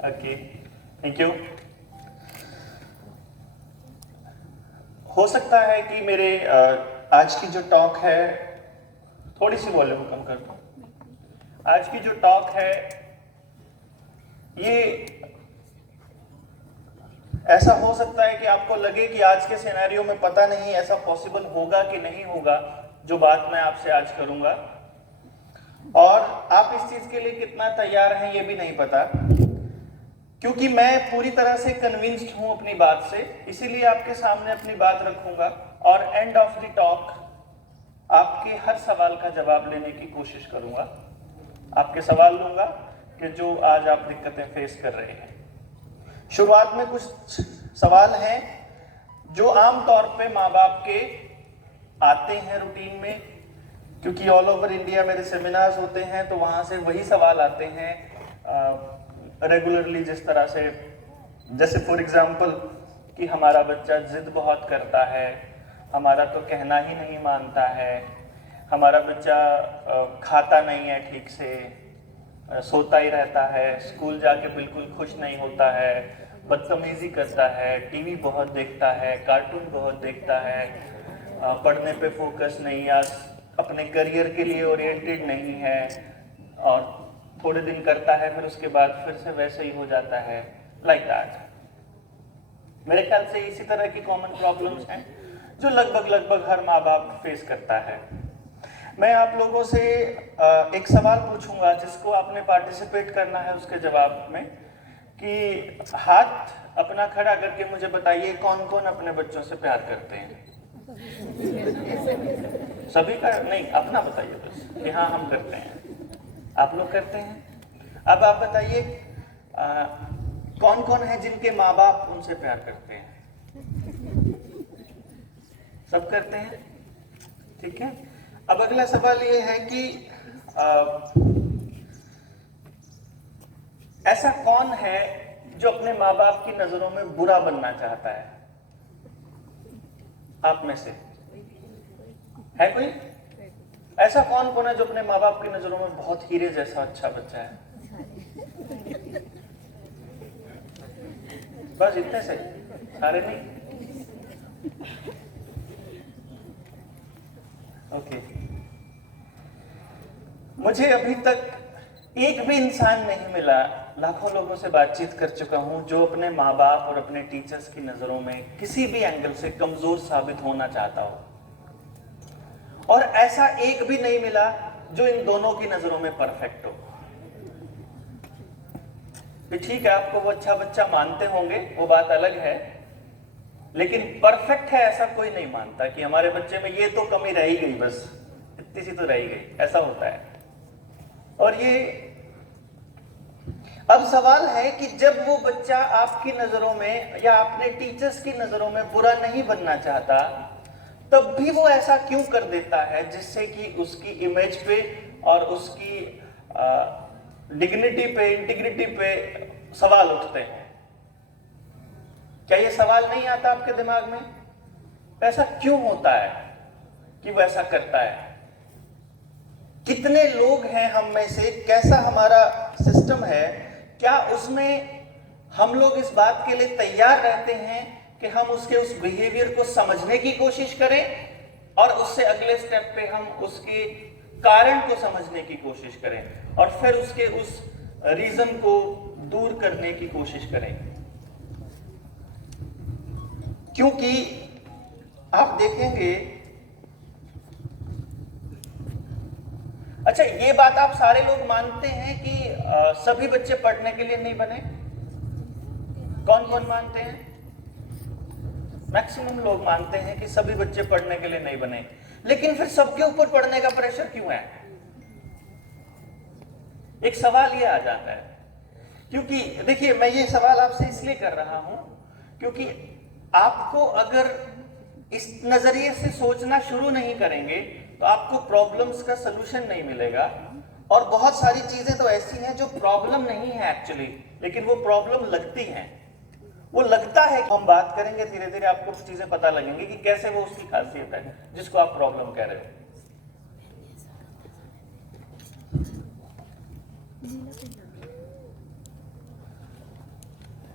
Okay, thank you. हो सकता है कि मेरे आज की जो टॉक है, थोड़ी सी वॉल्यूम कम कर दो। आज की जो टॉक है ये ऐसा हो सकता है कि आपको लगे कि आज के सिनेरियो में पता नहीं ऐसा पॉसिबल होगा कि नहीं होगा जो बात मैं आपसे आज करूंगा, और आप इस चीज के लिए कितना तैयार हैं ये भी नहीं पता, क्योंकि मैं पूरी तरह से कन्विंस्ड हूं अपनी बात से, इसीलिए आपके सामने अपनी बात रखूंगा और एंड ऑफ द टॉक आपके हर सवाल का जवाब लेने की कोशिश करूंगा। आपके सवाल लूंगा कि जो आज आप दिक्कतें फेस कर रहे हैं। शुरुआत में कुछ सवाल हैं जो आम तौर पे माँ बाप के आते हैं रूटीन में, क्योंकि ऑल ओवर इंडिया मेरे सेमिनार्स होते हैं तो वहाँ से वही सवाल आते हैं रेगुलरली। जिस तरह से, जैसे फॉर एग्जांपल कि हमारा बच्चा जिद बहुत करता है, हमारा तो कहना ही नहीं मानता है, हमारा बच्चा खाता नहीं है ठीक से, सोता ही रहता है, स्कूल जाके बिल्कुल खुश नहीं होता है, बदतमीजी करता है, टीवी बहुत देखता है, कार्टून बहुत देखता है, पढ़ने पे फोकस नहीं या अपने करियर के लिए ओरिएंटेड नहीं है, और थोड़े दिन करता है फिर उसके बाद फिर से वैसे ही हो जाता है, लाइक दैट। मेरे ख्याल से इसी तरह की कॉमन प्रॉब्लम्स हैं जो लगभग हर माँ बाप फेस करता है। मैं आप लोगों से एक सवाल पूछूंगा जिसको आपने पार्टिसिपेट करना है उसके जवाब में, कि हाथ अपना खड़ा करके मुझे बताइए कौन कौन अपने बच्चों से प्यार करते हैं। सभी का नहीं, अपना बताइए बस कि हाँ हम करते हैं, आप लोग करते हैं। अब आप बताइए कौन कौन है जिनके माँ बाप उनसे प्यार करते हैं। सब करते हैं, ठीक है। अब अगला सवाल ये है कि ऐसा कौन है जो अपने माँ बाप की नजरों में बुरा बनना चाहता है। आप में से है कोई ऐसा? कौन कौन है जो अपने माँ बाप की नजरों में बहुत हीरे जैसा अच्छा बच्चा है? बस इतने से, सारे नहीं? ओके। मुझे अभी तक एक भी इंसान नहीं मिला, लाखों लोगों से बातचीत कर चुका हूं, जो अपने माँ बाप और अपने टीचर्स की नजरों में किसी भी एंगल से कमजोर साबित होना चाहता हो, और ऐसा एक भी नहीं मिला जो इन दोनों की नजरों में परफेक्ट हो। ठीक है, आपको वो अच्छा बच्चा मानते होंगे, वो बात अलग है, लेकिन परफेक्ट है ऐसा कोई नहीं मानता कि हमारे बच्चे में ये तो कमी रह ही गई, बस इतनी सी तो रह ही गई, ऐसा होता है। और ये अब सवाल है कि जब वो बच्चा आपकी नजरों में या अपने टीचर्स की नजरों में बुरा नहीं बनना चाहता, तब भी वो ऐसा क्यों कर देता है जिससे कि उसकी इमेज पे और उसकी डिग्निटी पे, इंटीग्रिटी पे सवाल उठते हैं। क्या ये सवाल नहीं आता आपके दिमाग में? ऐसा क्यों होता है कि वो ऐसा करता है? कितने लोग हैं हम में से, कैसा हमारा सिस्टम है, क्या उसमें हम लोग इस बात के लिए तैयार रहते हैं कि हम उसके उस बिहेवियर को समझने की कोशिश करें और उससे अगले स्टेप पे हम उसके कारण को समझने की कोशिश करें और फिर उसके उस रीजन को दूर करने की कोशिश करें? क्योंकि आप देखेंगे, अच्छा ये बात आप सारे लोग मानते हैं कि सभी बच्चे पढ़ने के लिए नहीं बने? कौन कौन मानते हैं? मैक्सिमम लोग मानते हैं कि सभी बच्चे पढ़ने के लिए नहीं बने, लेकिन फिर सबके ऊपर पढ़ने का प्रेशर क्यों है? एक सवाल ये आ जाता है, क्योंकि देखिए मैं ये सवाल आपसे इसलिए कर रहा हूं क्योंकि आपको अगर इस नजरिए से सोचना शुरू नहीं करेंगे तो आपको प्रॉब्लम्स का सलूशन नहीं मिलेगा। और बहुत सारी चीजें तो ऐसी हैं जो प्रॉब्लम नहीं है एक्चुअली, लेकिन वो प्रॉब्लम लगती हैं। वो लगता है कि हम बात करेंगे, धीरे धीरे आपको चीजें पता लगेंगी कि कैसे वो उसकी खासियत है जिसको आप प्रॉब्लम कह रहे हो।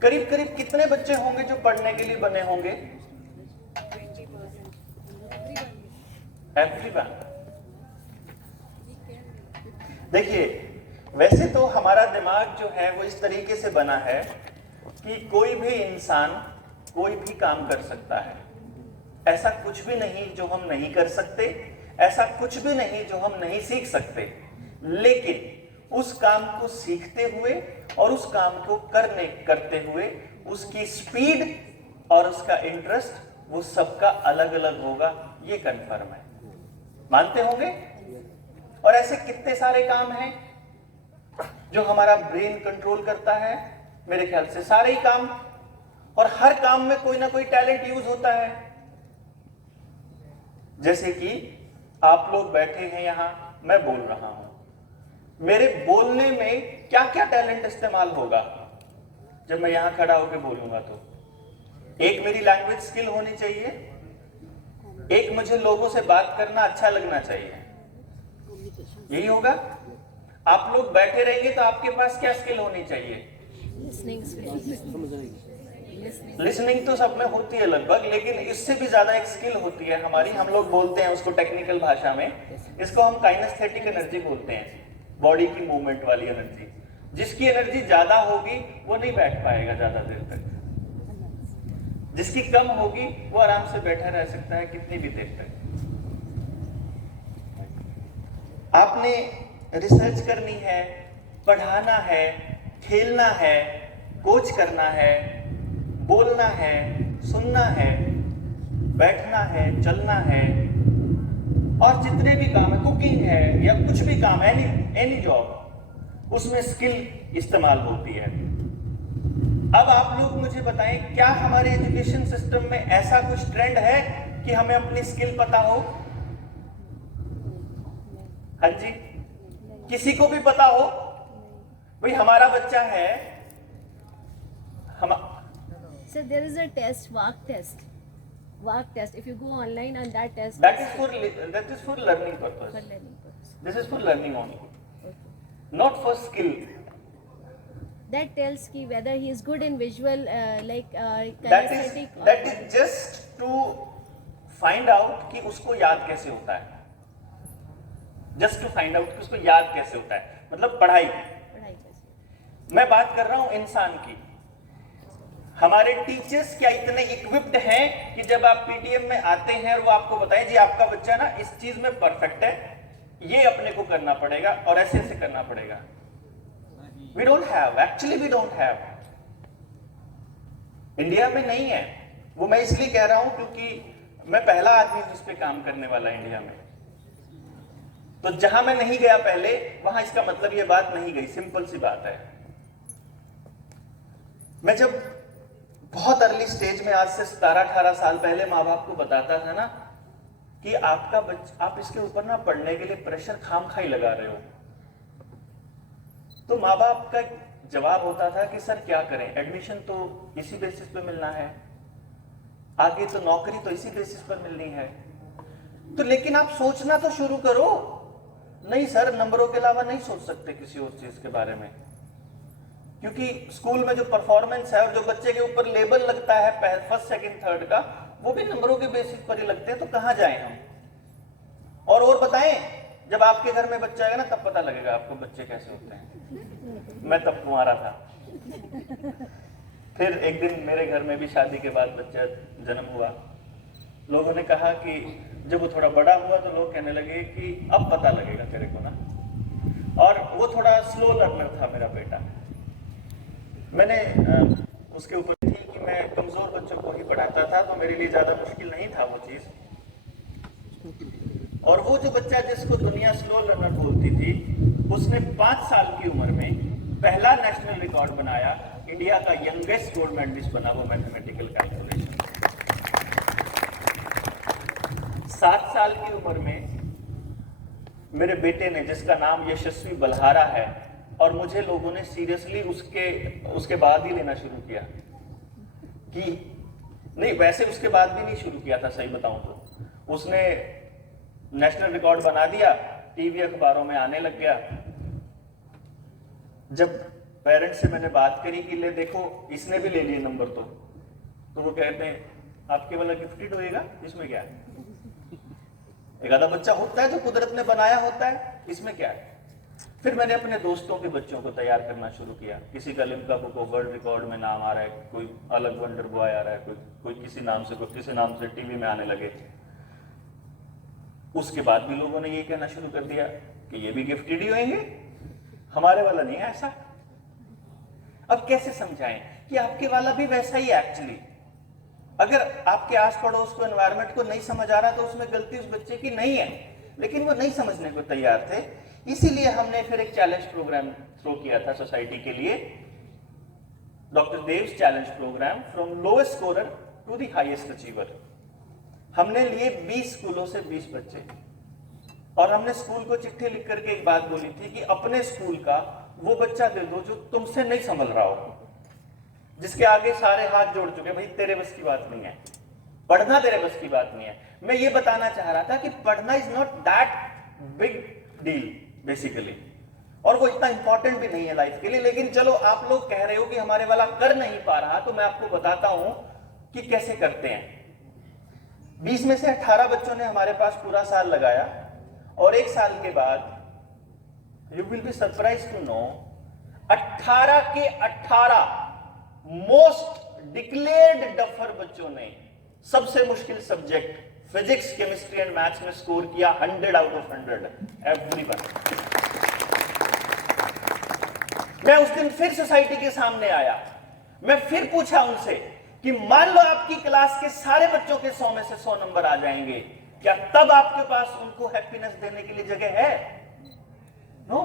करीब करीब कितने बच्चे होंगे जो पढ़ने के लिए बने होंगे? एवरीवन। देखिए, वैसे तो हमारा दिमाग जो है वो इस तरीके से बना है कि कोई भी इंसान कोई भी काम कर सकता है। ऐसा कुछ भी नहीं जो हम नहीं कर सकते, ऐसा कुछ भी नहीं जो हम नहीं सीख सकते, लेकिन उस काम को सीखते हुए और उस काम को करते हुए उसकी स्पीड और उसका इंटरेस्ट वो सबका अलग अलग होगा, ये कंफर्म है। मानते होंगे? और ऐसे कितने सारे काम हैं जो हमारा ब्रेन कंट्रोल करता है। मेरे ख्याल से सारे ही काम, और हर काम में कोई ना कोई टैलेंट यूज होता है। जैसे कि आप लोग बैठे हैं यहां, मैं बोल रहा हूं, मेरे बोलने में क्या क्या टैलेंट इस्तेमाल होगा जब मैं यहां खड़ा होकर बोलूंगा? तो एक मेरी लैंग्वेज स्किल होनी चाहिए, एक मुझे लोगों से बात करना अच्छा लगना चाहिए, यही होगा। आप लोग बैठे रहेंगे तो आपके पास क्या स्किल होनी चाहिए? लिसनिंग तो सब में होती है लगभग, लेकिन इससे भी ज्यादा एक स्किल होती है हमारी, हम लोग बोलते हैं उसको टेक्निकल भाषा में, इसको हम काइनेस्थेटिक एनर्जी बोलते हैं, बॉडी की मूवमेंट वाली एनर्जी। जिसकी एनर्जी ज्यादा होगी वो नहीं बैठ पाएगा ज्यादा देर तक, जिसकी कम होगी वो आराम से बैठा रह सकता है कितनी भी देर तक। आपने रिसर्च करनी है, पढ़ाना है, खेलना है, कोच करना है, बोलना है, सुनना है, बैठना है, चलना है, और जितने भी काम है, कुकिंग है या कुछ भी काम है, एनी जॉब, उसमें स्किल इस्तेमाल होती है। अब आप लोग मुझे बताएं, क्या हमारे एजुकेशन सिस्टम में ऐसा कुछ ट्रेंड है कि हमें अपनी स्किल पता हो? हाँ जी, किसी को भी पता हो? भाई हमारा बच्चा है, So there is a test, WARC test. WARC test. If you go online and that test. That is for learning purpose. For learning purpose. This is for learning only, Okay. not for skill. That tells ki whether he is good in visual, That is just to find out कि उसको याद कैसे होता है. Just to find out कि उसको याद कैसे होता है. मतलब पढ़ाई. मैं बात कर रहा हूं इंसान की. हमारे टीचर्स क्या इतने इक्विप्ड हैं कि जब आप पीटीएम में आते हैं और वो आपको बताएं जी आपका बच्चा ना इस चीज में परफेक्ट है, ये अपने को करना पड़ेगा और ऐसे ऐसे करना पड़ेगा? We don't have, actually we don't have. India में नहीं है। वो मैं इसलिए कह रहा हूं क्योंकि मैं पहला आदमी जिस पे काम करने वाला इंडिया में। तो जहां मैं नहीं गया पहले, वहां इसका मतलब ये बात नहीं गई, सिंपल सी बात है। मैं जब बहुत अर्ली स्टेज में, आज से 17-18 साल पहले माँ बाप को बताता था ना कि आपका बच्चा, आप इसके ऊपर ना पढ़ने के लिए प्रेशर खामखाई लगा रहे हो, तो माँ बाप का जवाब होता था कि सर क्या करें, एडमिशन तो इसी बेसिस पे मिलना है, आगे तो नौकरी तो इसी बेसिस पर मिलनी है, तो लेकिन आप सोचना तो शुरू करो। नहीं सर, नंबरों के अलावा नहीं सोच सकते किसी और चीज के बारे में, क्योंकि स्कूल में जो परफॉर्मेंस है और जो बच्चे के ऊपर लेबल लगता है फर्स्ट सेकंड थर्ड का, वो भी नंबरों के बेसिस पर ही लगते हैं, तो कहां जाएं हम? और बताएं, जब आपके घर में बच्चा आएगा ना तब पता लगेगा आपको बच्चे कैसे होते हैं। मैं तब कुंवारा था। फिर एक दिन मेरे घर में भी शादी के बाद बच्चा जन्म हुआ। लोगों ने कहा कि जब वो थोड़ा बड़ा हुआ तो लोग कहने लगे कि अब पता लगेगा तेरे को ना, और वो थोड़ा स्लो लर्नर था मेरा बेटा। मैंने उसके ऊपर थी कि मैं कमजोर बच्चों को ही पढ़ाता था, तो मेरे लिए ज्यादा मुश्किल नहीं था वो चीज। और वो जो बच्चा जिसको दुनिया स्लो लर्नर बोलती थी, उसने 5 साल की उम्र में पहला नेशनल रिकॉर्ड बनाया, इंडिया का यंगेस्ट गोल्ड मेडलिस्ट बना वो मैथमेटिकल कैलकुलेशन। 7 साल की उम्र में मेरे बेटे ने, जिसका नाम यशस्वी बल्हारा है, और मुझे लोगों ने सीरियसली उसके बाद ही लेना शुरू किया कि नहीं, वैसे उसके बाद भी नहीं शुरू किया था, सही बताऊं तो। उसने नेशनल रिकॉर्ड बना दिया, टीवी अखबारों में आने लग गया। जब पेरेंट्स से मैंने बात करी कि ले देखो इसने भी ले लिए नंबर, तो वो कहते हैं आपके वाला गिफ्टेड होएगा, इसमें क्या है? एक आधा बच्चा होता है जो कुदरत ने बनाया होता है, इसमें क्या है? फिर मैंने अपने दोस्तों के बच्चों को तैयार करना शुरू किया। किसी का Limca book of world record में नाम आ रहा है, कोई अलग वंडर बॉय आ रहा है, कोई किसी नाम से, कोई किसी नाम से टीवी में आने लगे। उसके बाद भी लोगों ने ये कहना शुरू कर दिया कि ये भी गिफ्टेड ही होंगे, हमारे वाला नहीं है ऐसा। अब कैसे समझाएं कि आपके वाला भी वैसा ही है एक्चुअली। अगर आपके आस पड़ोस को, एनवायरनमेंट को नहीं समझ आ रहा तो उसमें गलती उस बच्चे की नहीं है, लेकिन वो नहीं समझने को तैयार थे। इसीलिए हमने फिर एक चैलेंज प्रोग्राम थ्रो किया था सोसाइटी के लिए, doctor Dev's challenge program, from lowest scorer to the highest achiever. हमने लिए 20 स्कूलों से 20 बच्चे, और हमने स्कूल को चिट्ठी लिख करके एक बात बोली थी कि अपने स्कूल का वो बच्चा दे दो जो तुमसे नहीं संभल रहा हो, जिसके आगे सारे हाथ जोड़ चुके, भाई तेरे बस की बात नहीं है, पढ़ना तेरे बस की बात नहीं है। मैं ये बताना चाह रहा था कि पढ़ना is not that big deal basically, और वो इतना इंपॉर्टेंट भी नहीं है लाइफ के लिए। लेकिन चलो आप लोग कह रहे हो कि हमारे वाला कर नहीं पा रहा, तो मैं आपको बताता हूं कि कैसे करते हैं। 20 में से 18 बच्चों ने हमारे पास पूरा साल लगाया, और एक साल के बाद you will be surprise to know 18 के 18 मोस्ट डिक्लेयर्ड डफर बच्चों ने सबसे मुश्किल subject physics, chemistry and maths में स्कोर किया 100 आउट ऑफ 100 एवरीवन। मैं उस दिन फिर सोसाइटी के सामने आया, मैं फिर पूछा उनसे कि मान लो आपकी क्लास के सारे बच्चों के 100 में से 100 नंबर आ जाएंगे, क्या तब आपके पास उनको हैप्पीनेस देने के लिए जगह है? नो।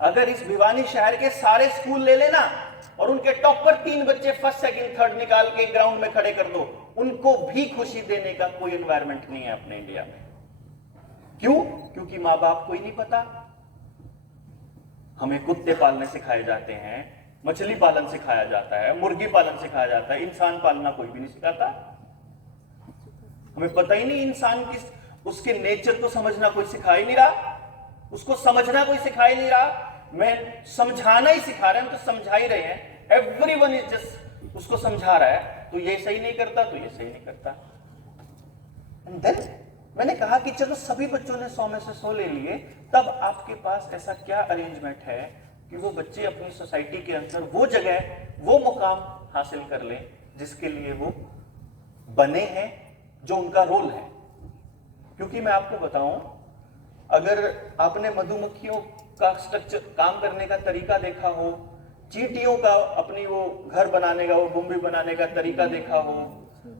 अगर इस भिवानी शहर के सारे स्कूल ले लेना और उनके टॉप पर 3 बच्चे फर्स्ट, सेकंड, थर्ड निकाल के ग्राउंड में खड़े कर दो, उनको भी खुशी देने का कोई एनवायरनमेंट नहीं है अपने इंडिया में। क्यों? क्योंकि मां बाप को ही नहीं पता। हमें कुत्ते पालने सिखाए जाते हैं, मछली पालन सिखाया जाता है, मुर्गी पालन सिखाया जाता है, इंसान पालना कोई भी नहीं सिखाता। हमें पता ही नहीं इंसान की, उसके नेचर को समझना कोई सिखा ही नहीं रहा, उसको समझना कोई सिखा ही नहीं रहा। मैं समझाना ही सिखा रहे हैं, हम तो समझा ही रहे हैं। एवरीवन इज जस्ट उसको समझा रहा है, तो ये सही नहीं करता, तो ये सही नहीं करता। एंड देन मैंने कहा कि चलो सभी बच्चों ने 100 में से 100 ले लिए, तब आपके पास ऐसा क्या अरेंजमेंट है कि वो बच्चे अपनी सोसाइटी के अंदर वो जगह, वो मुकाम हासिल कर लें जिसके लिए वो बने हैं, जो उनका रोल है। क्योंकि मैं आपको बताऊं, अगर आपने मधुमक्खियों का स्ट्रक्चर, काम करने का तरीका देखा हो, चींटियों का अपनी वो घर बनाने का, वो बुम्बी बनाने का तरीका देखा हो,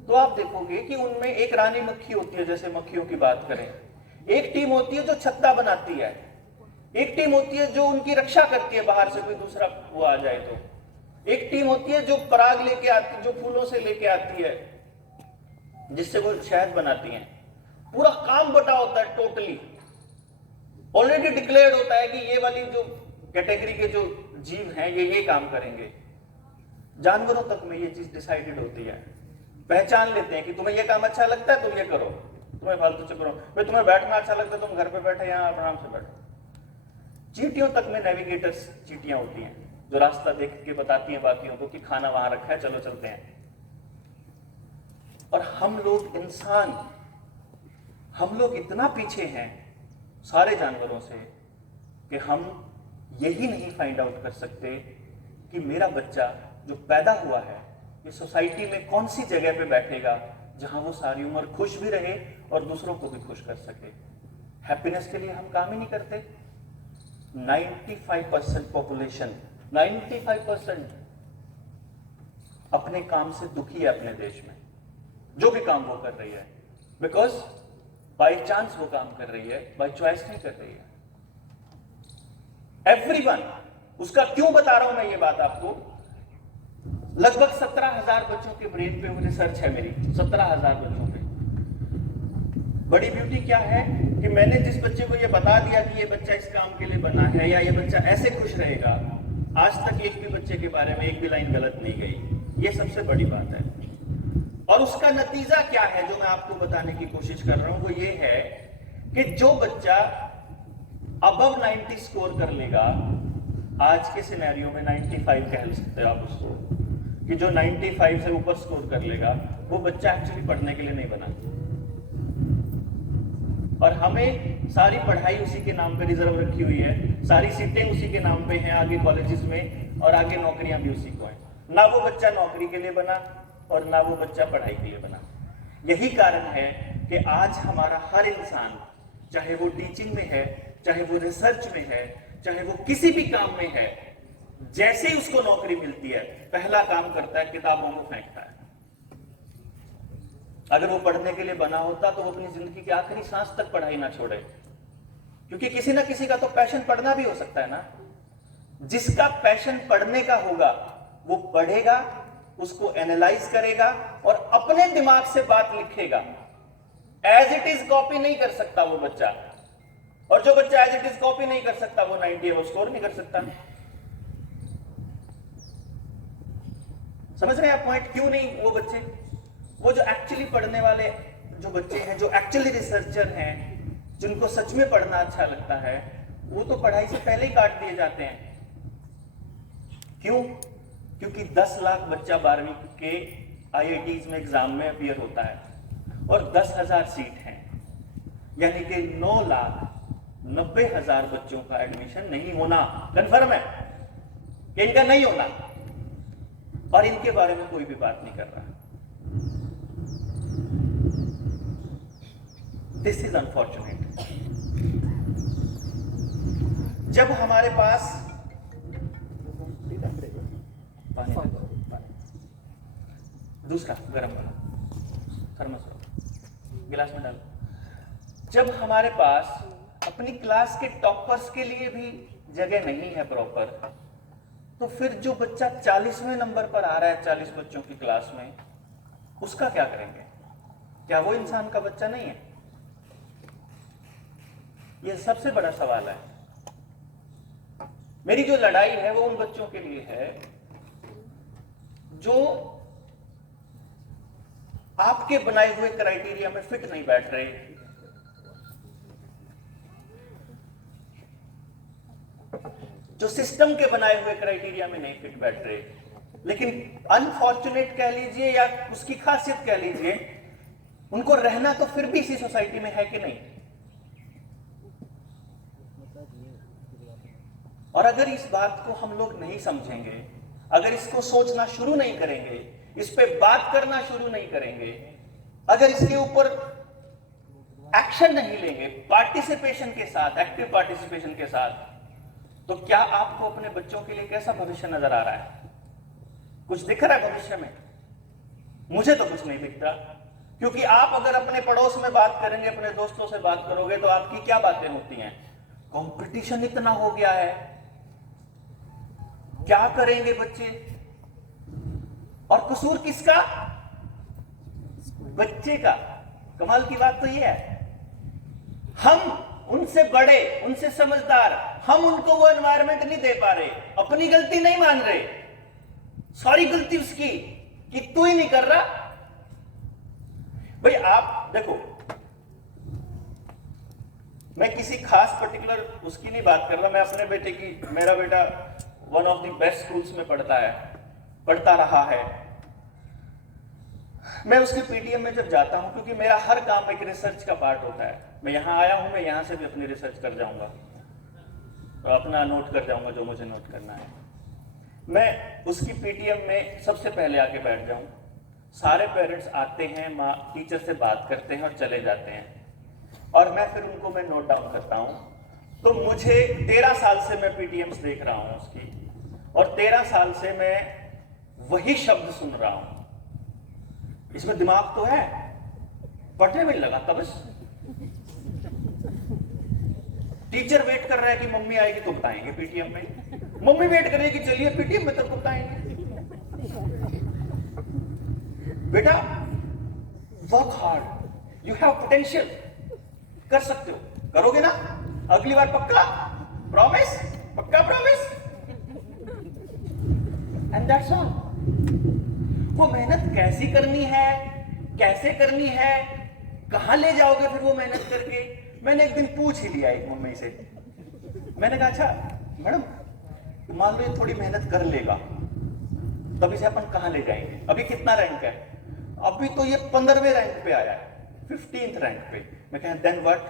तो आप देखोगे कि उनमें एक रानी मक्खी होती है, जैसे मक्खियों की बात करें, एक टीम होती है जो छत्ता बनाती है, एक टीम होती है जो उनकी रक्षा करती है बाहर से कोई दूसरा वो आ जाए तो, एक टीम होती है जो पराग लेके आती है, जो फूलों से लेके आती है, जिससे वो शहद बनाती हैं। पूरा काम बटा होता है, टोटली ऑलरेडी डिक्लेयर्ड होता है कि ये वाली जो कैटेगरी के जो जीव हैं ये काम करेंगे। जानवरों तक में ये चीज डिसाइडेड होती है, पहचान लेते हैं कि तुम्हें ये काम अच्छा लगता है तुम ये करो, तुम्हें फालतू से करो, भाई तुम्हें बैठना अच्छा लगता है तुम घर पे बैठे यहाँ आराम से बैठो। चींटियों तक में नेविगेटर्स चींटियां होती हैं जो रास्ता देख के बताती हैं बाकियों को कि खाना वहां रखा है, चलो चलते हैं। और हम लोग इंसान, हम लोग इतना पीछे हैं सारे जानवरों से कि हम यही नहीं फाइंड आउट कर सकते कि मेरा बच्चा जो पैदा हुआ है ये सोसाइटी में कौन सी जगह पे बैठेगा जहां वो सारी उम्र खुश भी रहे और दूसरों को भी खुश कर सके। हैप्पीनेस के लिए हम काम ही नहीं करते। 95% पॉपुलेशन, 95% अपने काम से दुखी है अपने देश में, जो भी काम वो कर रही है, बिकॉज बाय चांस वो काम कर रही है, बाय चॉइस नहीं कर रही है। एवरीवन, उसका क्यों बता रहा हूं मैं ये बात आपको, लगभग 17,000 बच्चों के ब्रेन पे वो रिसर्च है मेरी, 17,000 बच्चों पे। बड़ी ब्यूटी क्या है कि मैंने जिस बच्चे को ये बता दिया कि ये बच्चा इस काम के लिए बना है या ये बच्चा ऐसे खुश रहेगा, आज तक एक भी बच्चे के बारे में एक भी लाइन गलत नहीं गई। ये सबसे बड़ी बात है। और उसका नतीजा क्या है जो मैं आपको बताने की कोशिश कर रहा हूं, वो ये है कि जो बच्चा अबव 90 स्कोर कर लेगा, आज के सिनेरियो में 95 कह सकते हो आप उसको, कि जो 95 से ऊपर स्कोर कर लेगा वो बच्चा एक्चुअली पढ़ने के लिए नहीं बना। और हमें सारी पढ़ाई उसी के नाम पे रिजर्व रखी हुई है, सारी सीटें उसी के नाम पे हैं आगे कॉलेजेस में, और आगे नौकरियां भी उसी को हैं। ना वो बच्चा नौकरी के लिए बना और ना वो बच्चा पढ़ाई के लिए बना। यही कारण है कि आज हमारा हर इंसान, चाहे वो टीचिंग में है, चाहे वो रिसर्च में है, चाहे वो किसी भी काम में है, जैसे ही उसको नौकरी मिलती है पहला काम करता है किताबों को फेंकता है। अगर वो पढ़ने के लिए बना होता तो वो अपनी जिंदगी के आखिरी सांस तक पढ़ाई ना छोड़े, क्योंकि किसी ना किसी का तो पैशन पढ़ना भी हो सकता है ना। जिसका पैशन पढ़ने का होगा वो पढ़ेगा, उसको एनालाइज करेगा और अपने दिमाग से बात लिखेगा। एज इट इज कॉपी नहीं कर सकता वो बच्चा, और जो बच्चा एज इट इज कॉपी नहीं कर सकता वो 90 वो स्कोर नहीं कर सकता। समझ रहे हैं आप पॉइंट? क्यों नहीं? वो जो एक्चुअली पढ़ने वाले जो बच्चे हैं, जो एक्चुअली रिसर्चर हैं, जिनको सच में पढ़ना अच्छा लगता है, वो तो पढ़ाई से पहले ही काट दिए जाते हैं। क्यों? क्योंकि 10 लाख बच्चा 12वीं के IITs में एग्जाम में अपीयर होता है और 10,000 सीट हैं, यानी कि 9,90,000 बच्चों का एडमिशन नहीं होना कंफर्म है कि इनका नहीं होना, और इनके बारे में कोई भी बात नहीं कर रहा। This is unfortunate. जब हमारे पास दूसरा गर्म वाला थर्मस गिलास में डालो। जब हमारे पास अपनी क्लास के टॉपर्स के लिए भी जगह नहीं है प्रॉपर, तो फिर जो बच्चा 40वें नंबर पर आ रहा है 40 बच्चों की क्लास में, उसका क्या करेंगे? क्या वो इंसान का बच्चा नहीं है? यह सबसे बड़ा सवाल है। मेरी जो लड़ाई है वो उन बच्चों के लिए है जो आपके बनाए हुए क्राइटेरिया में फिट नहीं बैठ रहे, जो सिस्टम के बनाए हुए क्राइटेरिया में नहीं फिट बैठ रहे। लेकिन अनफॉर्चुनेट कह लीजिए या उसकी खासियत कह लीजिए, उनको रहना तो फिर भी इसी सोसाइटी में है कि नहीं। और अगर इस बात को हम लोग नहीं समझेंगे, अगर इसको सोचना शुरू नहीं करेंगे, इस पे बात करना शुरू नहीं करेंगे, अगर इसके ऊपर एक्शन नहीं लेंगे पार्टिसिपेशन के साथ, एक्टिव पार्टिसिपेशन के साथ, तो क्या आपको अपने बच्चों के लिए कैसा भविष्य नजर आ रहा है? कुछ दिख रहा है भविष्य में? मुझे तो कुछ नहीं दिखता, क्योंकि आप अगर अपने पड़ोस में बात करेंगे, अपने दोस्तों से बात करोगे, तो आपकी क्या बातें होती हैं? कंपटीशन इतना हो गया है, क्या करेंगे बच्चे? और कसूर किसका? बच्चे का। कमाल की बात तो यह है, हम उनसे बड़े, उनसे समझदार, हम उनको वो एनवायरनमेंट नहीं दे पा रहे, अपनी गलती नहीं मान रहे, सॉरी गलती उसकी कि तू ही नहीं कर रहा। भाई आप देखो, मैं किसी खास पर्टिकुलर उसकी नहीं बात कर रहा, मैं अपने बेटे की, मेरा बेटा one of the best schools में पढ़ता रहा है। मैं उसके पीटीएम में जब जाता हूं, क्योंकि मेरा हर काम एक रिसर्च का पार्ट होता है, मैं यहां आया हूं, मैं यहां से भी अपनी रिसर्च कर जाऊंगा, तो अपना नोट कर जाऊंगा जो मुझे नोट करना है। मैं उसकी पीटीएम में सबसे पहले आके बैठ जाऊं, सारे पेरेंट्स आते हैं, माँ टीचर से बात करते हैं और चले जाते हैं, और मैं फिर उनको मैं नोट डाउन करता हूं। तो मुझे 13 साल से मैं पीटीएम्स देख रहा हूं उसकी, और 13 साल से मैं वही शब्द सुन रहा हूं। इसमें दिमाग तो है, पढ़ने में लगाता बस। टीचर वेट कर रहा है कि मम्मी आएगी तो बताएंगे पीटीएम में, मम्मी वेट कर रही है कि चलिए पीटीएम में तब बताएंगे। बेटा work hard, you have potential, कर सकते हो, करोगे ना अगली बार? पक्का प्रॉमिस? पक्का प्रॉमिस? And that's all. वो मेहनत कैसी करनी है, कैसे करनी है, कहां ले जाओगे फिर वो मेहनत करके? मैंने एक दिन पूछ ही लिया एक मम्मी से, मैंने कहा अच्छा मैडम कि मान लो ये थोड़ी मेहनत कर लेगा, तब इसे अपन कहां ले जाएंगे? अभी कितना रैंक है? अभी तो ये 15वें रैंक पे आया है, 15th रैंक पे। मैं कह देन व्हाट?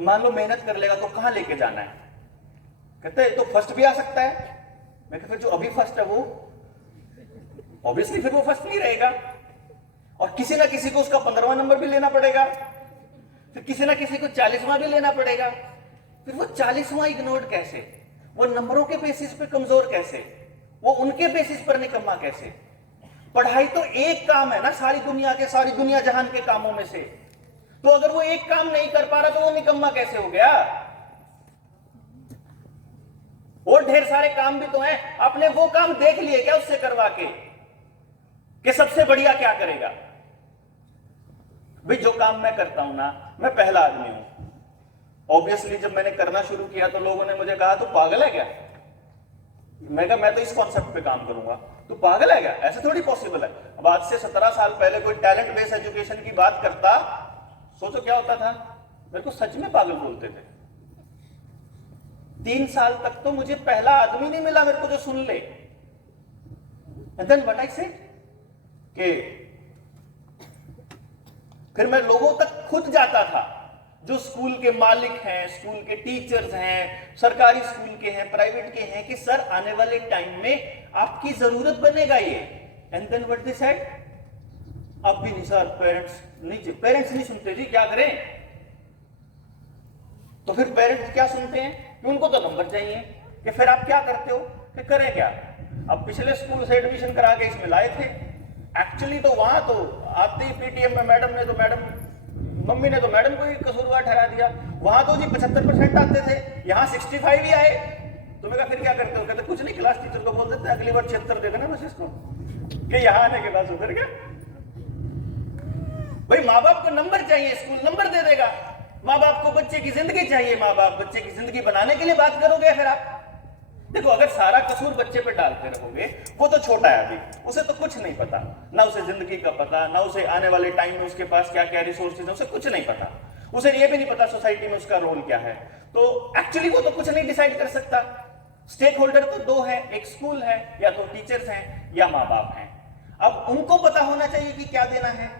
मान लो मेहनत कर लेगा तो कहां लेके जाना है? कहते हैं तो फर्स्ट भी आ सकता है। मैं कहता जो अभी फर्स्ट है वो ऑब्वियसली फिर वो फर्स्ट नहीं रहेगा, और किसी ना किसी को उसका 15वां नंबर भी लेना पड़ेगा, फिर किसी ना किसी को 40वां भी लेना पड़ेगा। फिर वो 40वां इग्नोर्ड कैसे? वो नंबरों के बेसिस पे कमजोर कैसे? वो उनके बेसिस पर निकम्मा कैसे? पढ़ाई तो एक काम है ना सारी दुनिया जहान के कामों में से। तो अगर वो एक काम नहीं कर पा रहा तो वो निकम्मा कैसे हो गया? और ढेर सारे काम भी तो हैं, आपने वो काम देख लिए क्या उससे करवा के कि सबसे बढ़िया क्या करेगा? भाई जो काम मैं करता हूं ना, मैं पहला आदमी हूं। ऑब्वियसली जब मैंने करना शुरू किया तो लोगों ने मुझे कहा तू पागल है क्या? मैं कहा मैं तो इस कॉन्सेप्ट पे काम करूंगा। तू पागल है क्या? ऐसे थोड़ी पॉसिबल है। अब आज से 17 साल पहले कोई टैलेंट बेस्ड एजुकेशन की बात करता, सोचो क्या होता था? मेरे को सच में पागल बोलते थे। 3 साल तक तो मुझे पहला आदमी नहीं मिला मेरे को जो सुन ले। एंड देन व्हाट आई से कि फिर मैं लोगों तक खुद जाता था, जो स्कूल के मालिक हैं, स्कूल के टीचर्स हैं, सरकारी स्कूल के हैं, प्राइवेट के हैं, कि सर आने वाले टाइम में आपकी जरूरत बनेगा ये। And then what they said? अब भी नहीं सर, पेरेंट्स नहीं सुनते जी, क्या करें? तो फिर पेरेंट्स क्या सुनते हैं कि उनको तो नंबर चाहिए। कि फिर आप क्या करते हो कि करें क्या? अब पिछले स्कूल से एडमिशन करा के इसमें लाए थे। एक्चुअली तो वहां तो आते ही पीटीएम में मम्मी ने तो मैडम को ही कसूरवार ठहरा दिया। वहां तो जी 75% आते थे, यहाँ 65 ही आए। तो मैं कहा फिर क्या करते हो? कहते कुछ नहीं, क्लास टीचर को बोल देते अगली बार 76 दे देना बस इसको, कि यहाँ आने के बाद सुधर गया। भाई माँ बाप को नंबर चाहिए, स्कूल नंबर दे देगा। माँ बाप को बच्चे की जिंदगी चाहिए, माँ बाप बच्चे की जिंदगी बनाने के लिए बात करोगे। फिर आप देखो, अगर सारा कसूर बच्चे पे डालते रहोगे, वो तो छोटा है अभी, उसे तो कुछ नहीं पता, ना उसे जिंदगी का पता, ना उसे आने वाले टाइम में उसके पास क्या क्या रिसोर्सेज है, उसे कुछ नहीं पता। उसे ये भी नहीं पता सोसाइटी में उसका रोल क्या है। तो एक्चुअली वो तो कुछ नहीं डिसाइड कर सकता। स्टेक होल्डर तो 2 है, एक स्कूल है, या तो टीचर्स हैं या माँ बाप हैं। अब उनको पता होना चाहिए कि क्या देना है।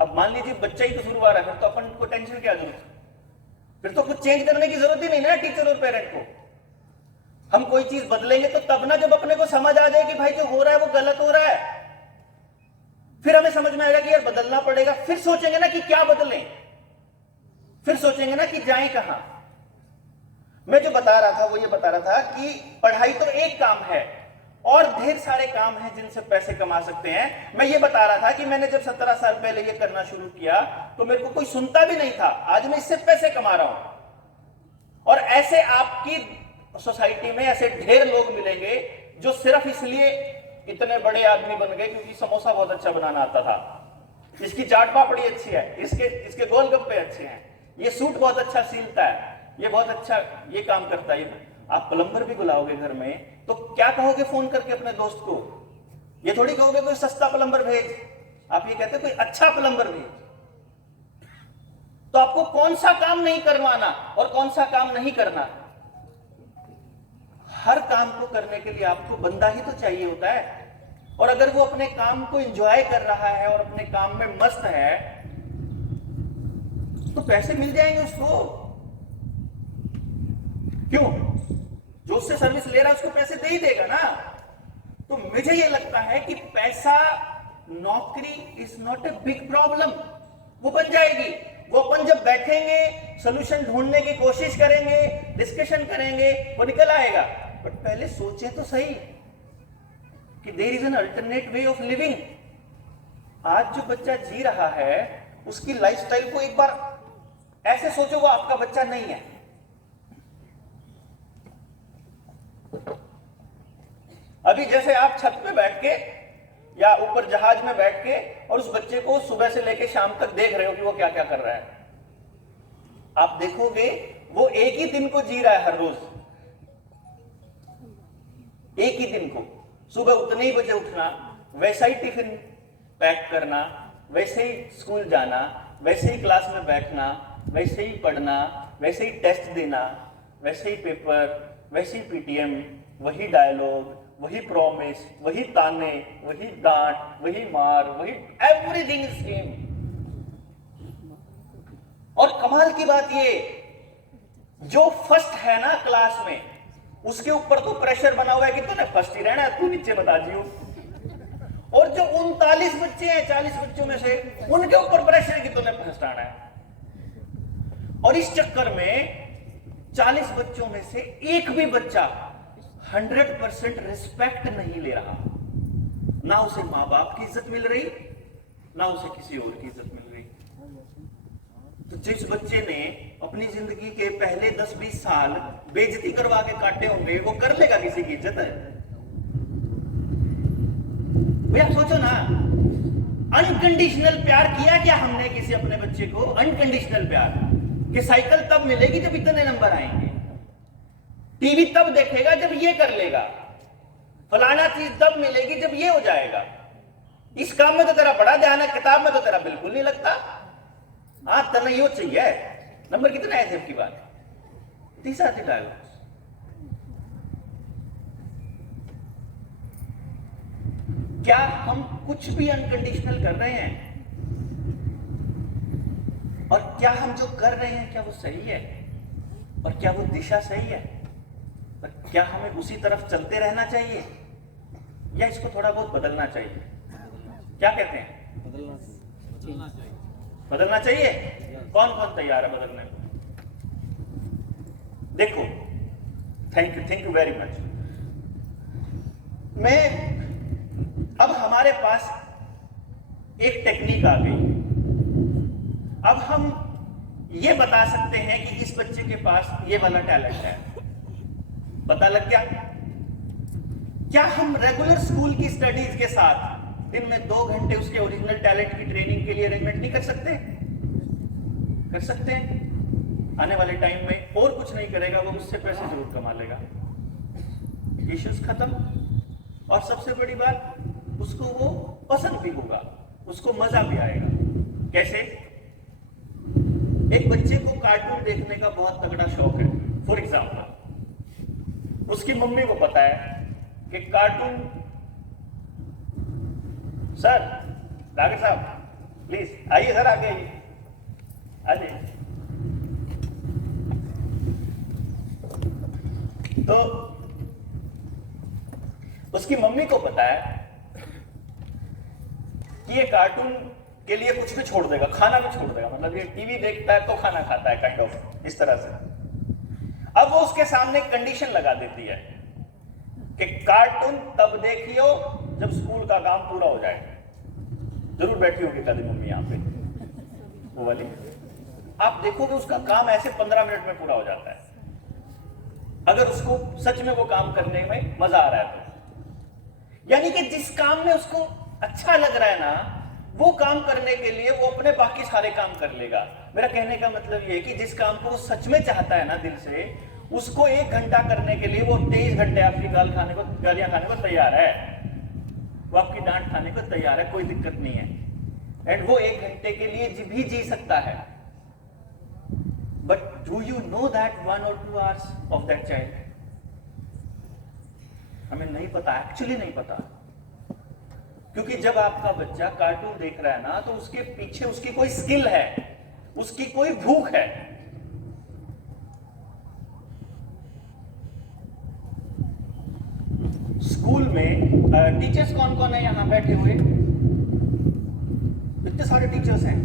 अब मान लीजिए बच्चा ही कसूरवार है, फिर तो अपन को टेंशन क्या जरूरत? फिर तो कुछ चेंज करने की जरूरत ही नहीं ना टीचर और पेरेंट को। हम कोई चीज बदलेंगे तो तब ना जब अपने को समझ आ जाए कि भाई जो हो रहा है वो गलत हो रहा है, फिर हमें समझ में आएगा कि यार बदलना पड़ेगा। फिर सोचेंगे ना कि क्या बदलें, फिर सोचेंगे ना कि जाएं कहां। मैं जो बता रहा था वो ये बता रहा था कि पढ़ाई तो एक काम है और ढेर सारे काम हैं जिनसे पैसे कमा सकते हैं। मैं ये बता रहा था कि मैंने जब 17 साल पहले ये करना शुरू किया तो मेरे को कोई सुनता भी नहीं था। आज मैं इससे पैसे कमा रहा हूं। और ऐसे आपकी सोसाइटी में ऐसे ढेर लोग मिलेंगे जो सिर्फ इसलिए इतने बड़े आदमी बन गए क्योंकि समोसा बहुत अच्छा बनाना आता था, इसकी चाट पापड़ी अच्छी है, इसके गोलगप्पे अच्छे हैं, ये सूट बहुत अच्छा सिलता है, ये बहुत अच्छा ये काम करता है। आप प्लम्बर भी बुलाओगे घर में तो क्या कहोगे फोन करके अपने दोस्त को? ये थोड़ी कहोगे कोई सस्ता प्लम्बर भेज, आप ये कहते कोई अच्छा प्लम्बर भेज। तो आपको कौन सा काम नहीं करवाना और कौन सा काम नहीं करना, हर काम को करने के लिए आपको बंदा ही तो चाहिए होता है। और अगर वो अपने काम को एंजॉय कर रहा है और अपने काम में मस्त है तो पैसे मिल जाएंगे उसको। क्यों? जो उससे सर्विस ले रहा है उसको पैसे दे ही देगा ना। तो मुझे ये लगता है कि पैसा, नौकरी is not a big problem, वो बन जाएगी। वो अपन जब बैठेंगे, सोल्यूशन ढूंढने की कोशिश करेंगे, डिस्कशन करेंगे, वो निकल आएगा। बट पहले सोचें तो सही कि there is an alternate way of living. आज जो बच्चा जी रहा है उसकी लाइफस्टाइल को एक बार ऐसे सोचो, वो आपका बच्चा नहीं है। अभी जैसे आप छत पे बैठ के या ऊपर जहाज में बैठ के और उस बच्चे को सुबह से लेकर शाम तक देख रहे हो कि वो क्या क्या कर रहा है, आप देखोगे वो एक ही दिन को जी रहा है, हर रोज एक ही दिन को। सुबह उतने ही बजे उठना, वैसा ही टिफिन पैक करना, वैसे ही स्कूल जाना, वैसे ही क्लास में बैठना, वैसे ही पढ़ना, वैसे ही टेस्ट देना, वैसे ही पेपर, वैसे ही पीटीएम, वही डायलॉग, वही प्रॉमिस, वही ताने, वही डांट, वही मार, वही एवरीथिंग इज सेम। और कमाल की बात ये, जो फर्स्ट है ना क्लास में, उसके ऊपर तो प्रेशर बना हुआ है कि तूने फर्स्ट ही रहना है, तू नीचे बता दियो। और जो 39 बच्चे हैं 40 बच्चों में से, उनके ऊपर प्रेशर है कि तूने फर्स्ट आना है। और इस चक्कर में 40 बच्चों में से एक भी बच्चा 100% रिस्पेक्ट नहीं ले रहा। ना उसे माँ बाप की इज्जत मिल रही, ना उसे किसी और की इज्जत मिल रही। तो जिस बच्चे ने अपनी जिंदगी के पहले 10-20 साल बेइज्जती करवा के काटे होंगे, वो कर लेगा किसी की इज्जत? है भैया, सोचो ना, अनकंडीशनल प्यार किया क्या हमने किसी अपने बच्चे को? अनकंडीशनल प्यार कि साइकिल तब मिलेगी जब इतने नंबर आएंगे, टीवी तब देखेगा जब ये कर लेगा, फलाना चीज तब मिलेगी जब ये हो जाएगा, इस काम में तो तेरा बड़ा ध्यान है, किताब में तो तेरा बिल्कुल नहीं लगता। हाँ, तने यो चाहिए, नंबर कितने आए थे आपकी बात? 30 आते डायलॉग्स। क्या हम कुछ भी अनकंडीशनल कर रहे हैं? और क्या हम जो कर रहे हैं क्या वो सही है? और क्या वो दिशा सही है? और क्या हमें उसी तरफ चलते रहना चाहिए या इसको थोड़ा बहुत बदलना चाहिए? क्या कहते हैं? बदलना चाहिए। कौन कौन तैयार है बदलने को? देखो, थैंक यू वेरी मच। अब हमारे पास एक टेक्निक आ गई। अब हम ये बता सकते हैं कि इस बच्चे के पास ये वाला टैलेंट है। पता लग गया। क्या हम रेगुलर स्कूल की स्टडीज के साथ दिन में 2 घंटे उसके ओरिजिनल टैलेंट की ट्रेनिंग के लिए अरेंजमेंट नहीं कर सकते? कर सकते हैं। आने वाले टाइम में और कुछ नहीं करेगा, वो उससे पैसे जरूर कमा लेगा, इश्यूज खत्म। और सबसे बड़ी बात, उसको वो पसंद भी होगा, उसको मजा भी आएगा। कैसे? एक बच्चे को कार्टून देखने का बहुत तगड़ा शौक है। फॉर एग्जाम्पल, उसकी मम्मी को पता है कि कार्टून, सर डॉक्टर साहब प्लीज आइए सर, आगे आइए। तो उसकी मम्मी को पता है कि ये कार्टून के लिए कुछ भी छोड़ देगा, खाना भी छोड़ देगा, मतलब ये टीवी देखता है तो खाना खाता है, काइंड ऑफ इस तरह से। अब वो उसके सामने कंडीशन लगा देती है कि कार्टून तब देखियो जब स्कूल का काम पूरा हो जाए। जरूर बैठी होगी कभी मम्मी यहाँ पे, वो वाली। आप देखोगे उसका काम ऐसे 15 मिनट में पूरा हो जाता है, अगर उसको सच में वो काम करने में मजा आ रहा है तो। यानी कि जिस काम में उसको अच्छा लग रहा है ना, वो काम करने के लिए वो अपने बाकी सारे काम कर लेगा। मेरा कहने का मतलब ये है कि जिस काम को वो सच में चाहता है ना दिल से, उसको 1 घंटा करने के लिए वो 23 घंटे आपकी गालियां खाने को तैयार है, वो आपकी डांट खाने को तैयार है, कोई दिक्कत नहीं है। एंड वो 1 घंटे के लिए भी जी सकता है। But do you know that 1 or 2 hours of that child? हमें नहीं पता, एक्चुअली नहीं पता। क्योंकि जब आपका बच्चा कार्टून देख रहा है ना, तो उसके पीछे उसकी कोई स्किल है, उसकी कोई भूख है। स्कूल में टीचर्स कौन कौन है यहाँ बैठे हुए? इतने सारे टीचर्स हैं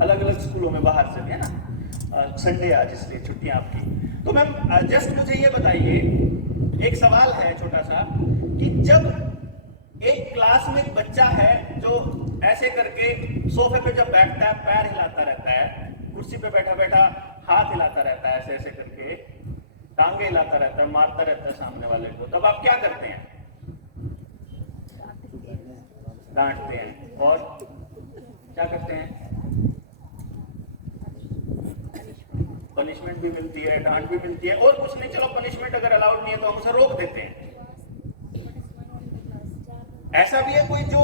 अलग अलग स्कूलों में, बाहर से भी है ना। संडे आज इसलिए छुट्टियां आपकी। तो मैम जस्ट मुझे ये बताइए, एक सवाल है छोटा सा, कि जब एक क्लास में एक बच्चा है जो ऐसे करके सोफे पे जब बैठता है, पैर हिलाता रहता है, कुर्सी पे बैठा बैठा हाथ हिलाता रहता है, ऐसे ऐसे करके टांगे हिलाता रहता है, मारता रहता है सामने वाले को, तब आप क्या करते हैं? डांटते हैं। और क्या करते हैं? पनिशमेंट भी मिलती है, डांट भी मिलती है, और कुछ नहीं, चलो पनिशमेंट अगर अलाउड नहीं है तो हम उसे रोक देते हैं। ऐसा भी है कोई जो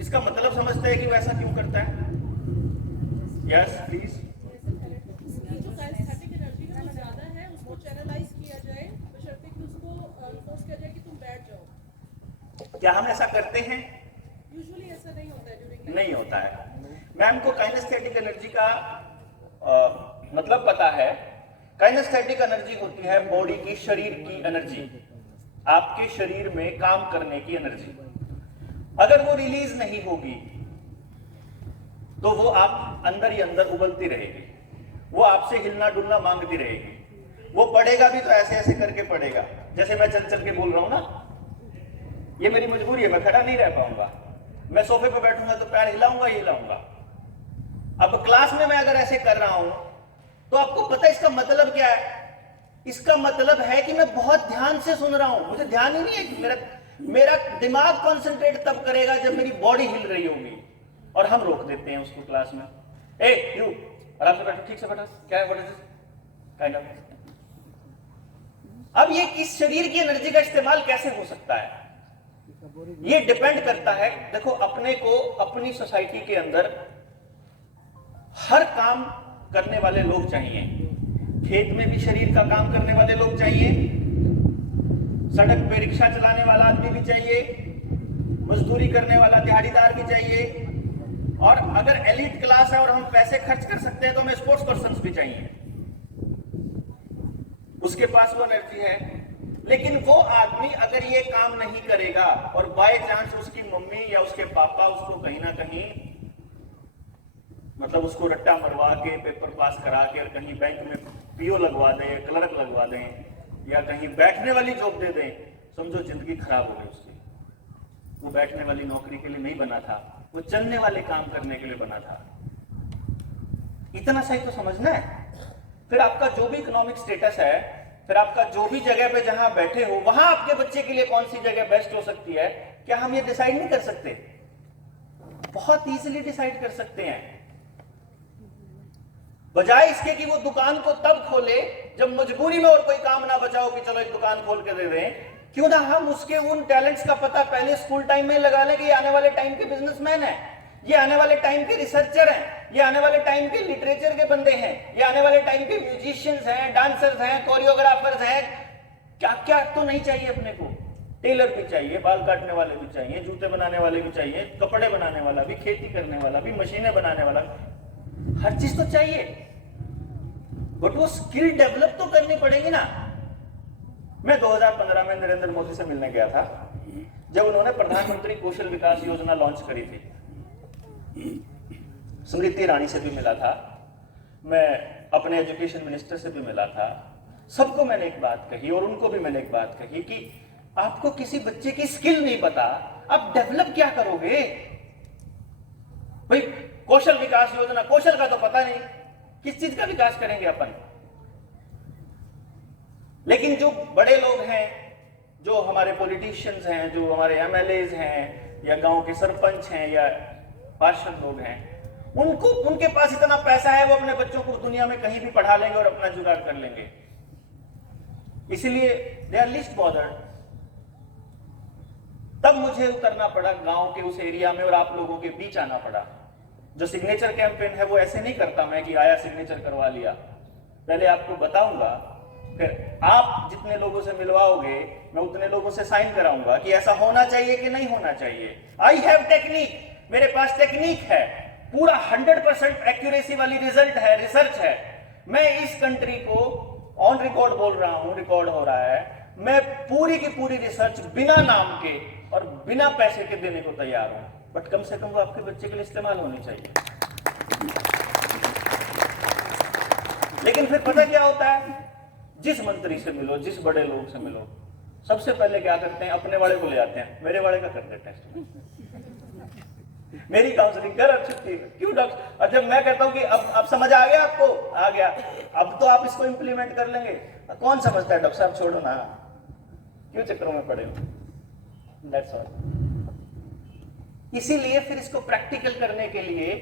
इसका मतलब समझता है कि वो ऐसा क्यों करता है? Yes please. क्या हम ऐसा करते हैं? यूजुअली ऐसा नहीं होता है ड्यूरिंग नहीं होता है। मैम को काइनेस्थेटिक एनर्जी का मतलब पता है। काइनेस्थेटिक एनर्जी होती है बॉडी की, शरीर की एनर्जी, आपके शरीर में काम करने की एनर्जी। अगर वो रिलीज नहीं होगी तो वो आप अंदर ही अंदर उबलती रहेगी, वो आपसे हिलना डुलना मांगती रहेगी। वो पढ़ेगा भी तो ऐसे ऐसे करके पढ़ेगा, जैसे मैं चल चल के बोल रहा हूं ना। ये मेरी मजबूरी है, मैं खड़ा नहीं रह पाऊंगा। मैं सोफे पे बैठूंगा तो पैर हिलाऊंगा ही हिलाऊंगा। अब क्लास में मैं अगर ऐसे कर रहा हूं तो आपको पता है इसका मतलब क्या है? इसका मतलब है कि मैं बहुत ध्यान से सुन रहा हूं, मुझे ध्यान ही नहीं है कि मेरा दिमाग कॉन्सेंट्रेट तब करेगा जब मेरी बॉडी हिल रही होगी। और हम रोक देते हैं उसको क्लास में। ए यू, आराम से बैठो, ठीक से बैठो, क्या है, what is this kind of. अब ये किस शरीर की एनर्जी का इस्तेमाल कैसे हो सकता है? ये डिपेंड करता है। देखो, अपने को अपनी सोसाइटी के अंदर हर काम करने वाले लोग चाहिए। खेत में भी शरीर का काम करने वाले लोग चाहिए, सड़क पे रिक्शा चलाने वाला आदमी भी चाहिए, मजदूरी करने वाला दिहाड़ीदार भी चाहिए, और अगर एलिट क्लास है और हम पैसे खर्च कर सकते हैं तो हमें स्पोर्ट्स पर्सन भी चाहिए। उसके पास वो एनर्जी है। लेकिन वो आदमी अगर ये काम नहीं करेगा और बाय चांस उसकी मम्मी या उसके पापा उसको कहीं ना कहीं, मतलब उसको रट्टा मरवा के पेपर पास करा के और कहीं बैंक में पीओ लगवा दें, क्लर्क लगवा दें, या कहीं बैठने वाली जॉब दे दें, समझो जिंदगी खराब हो गई उसकी। वो बैठने वाली नौकरी के लिए नहीं बना था, वो चलने वाले काम करने के लिए बना था। इतना सही तो समझना है। फिर आपका जो भी इकोनॉमिक स्टेटस है, फिर आपका जो भी जगह पे जहां बैठे हो, वहां आपके बच्चे के लिए कौन सी जगह बेस्ट हो सकती है, क्या हम ये डिसाइड नहीं कर सकते? बहुत इजीली डिसाइड कर सकते हैं। बजाय इसके कि वो दुकान को तब खोले जब मजबूरी में और कोई काम ना बचाओ कि चलो एक दुकान खोल के दे दें, क्यों ना हम उसके उन टैलेंट्स का पता पहले स्कूल टाइम में लगा लें कि ये आने वाले टाइम के बिजनेसमैन हैं, ये आने वाले टाइम के रिसर्चर हैं, ये आने वाले टाइम के लिटरेचर के बंदे हैं, ये आने वाले टाइम के म्यूजिशियंस हैं, डांसर्स हैं, कोरियोग्राफर्स हैं। क्या क्या तो नहीं चाहिए अपने को? टेलर भी चाहिए, बाल काटने वाले भी चाहिए, जूते बनाने वाले भी चाहिए, कपड़े बनाने वाला भी, खेती करने वाला भी, मशीनें बनाने वाला, हर चीज तो चाहिए। बट वो स्किल डेवलप तो करनी पड़ेगी ना। मैं 2015 में नरेंद्र मोदी से मिलने गया था, जब उन्होंने प्रधानमंत्री कौशल विकास योजना लॉन्च करी थी। स्मृति ईरानी से भी मिला था, मैं अपने एजुकेशन मिनिस्टर से भी मिला था। सबको मैंने एक बात कही और उनको भी मैंने एक बात कही कि आपको किसी बच्चे की स्किल नहीं पता, आप डेवलप क्या करोगे भाई? कौशल विकास योजना, कौशल का तो पता नहीं, किस चीज का विकास करेंगे अपन? लेकिन जो बड़े लोग हैं, जो हमारे पॉलिटिशियंस हैं, जो हमारे एमएलएज हैं, या गांव के सरपंच हैं, या पार्षद लोग हैं, उनको, उनके पास इतना पैसा है, वो अपने बच्चों को दुनिया में कहीं भी पढ़ा लेंगे और अपना जुगाड़ कर लेंगे। इसलिए दे आर लिस्ट बॉदर्ड। तब मुझे उतरना पड़ा गांव के उस एरिया में और आप लोगों के बीच आना पड़ा। जो सिग्नेचर कैंपेन है वो ऐसे नहीं करता मैं कि आया सिग्नेचर करवा लिया। पहले आपको बताऊंगा, फिर आप जितने लोगों से मिलवाओगे मैं उतने लोगों से साइन कराऊंगा कि ऐसा होना चाहिए कि नहीं होना चाहिए। आई हैव टेक्निक, मेरे पास टेक्निक है, पूरा 100% एक्यूरेसी वाली रिजल्ट है, रिसर्च है। मैं इस कंट्री को ऑन रिकॉर्ड बोल रहा हूं, रिकॉर्ड हो रहा है, मैं पूरी की पूरी रिसर्च बिना नाम के और बिना पैसे के देने को तैयार हूं। बट कम से कम वो आपके बच्चे के लिए इस्तेमाल होनी चाहिए। लेकिन फिर पता क्या होता है, जिस मंत्री से मिलो, जिस बड़े लोग से मिलो, सबसे पहले क्या करते हैं, अपने वाले को ले आते हैं, मेरे वाले का करते हैं टेस्ट। मेरी काउंसलिंग कर, छुट्टी क्यों डॉक्टर? और जब मैं कहता हूं कि अब समझ आ गया आपको, आ गया, अब तो आप इसको इंप्लीमेंट कर लेंगे। कौन समझता है डॉक्टर साहब, छोड़ो ना, क्यों चक्करों में पड़े हो? That's all. इसीलिए फिर इसको प्रैक्टिकल करने के लिए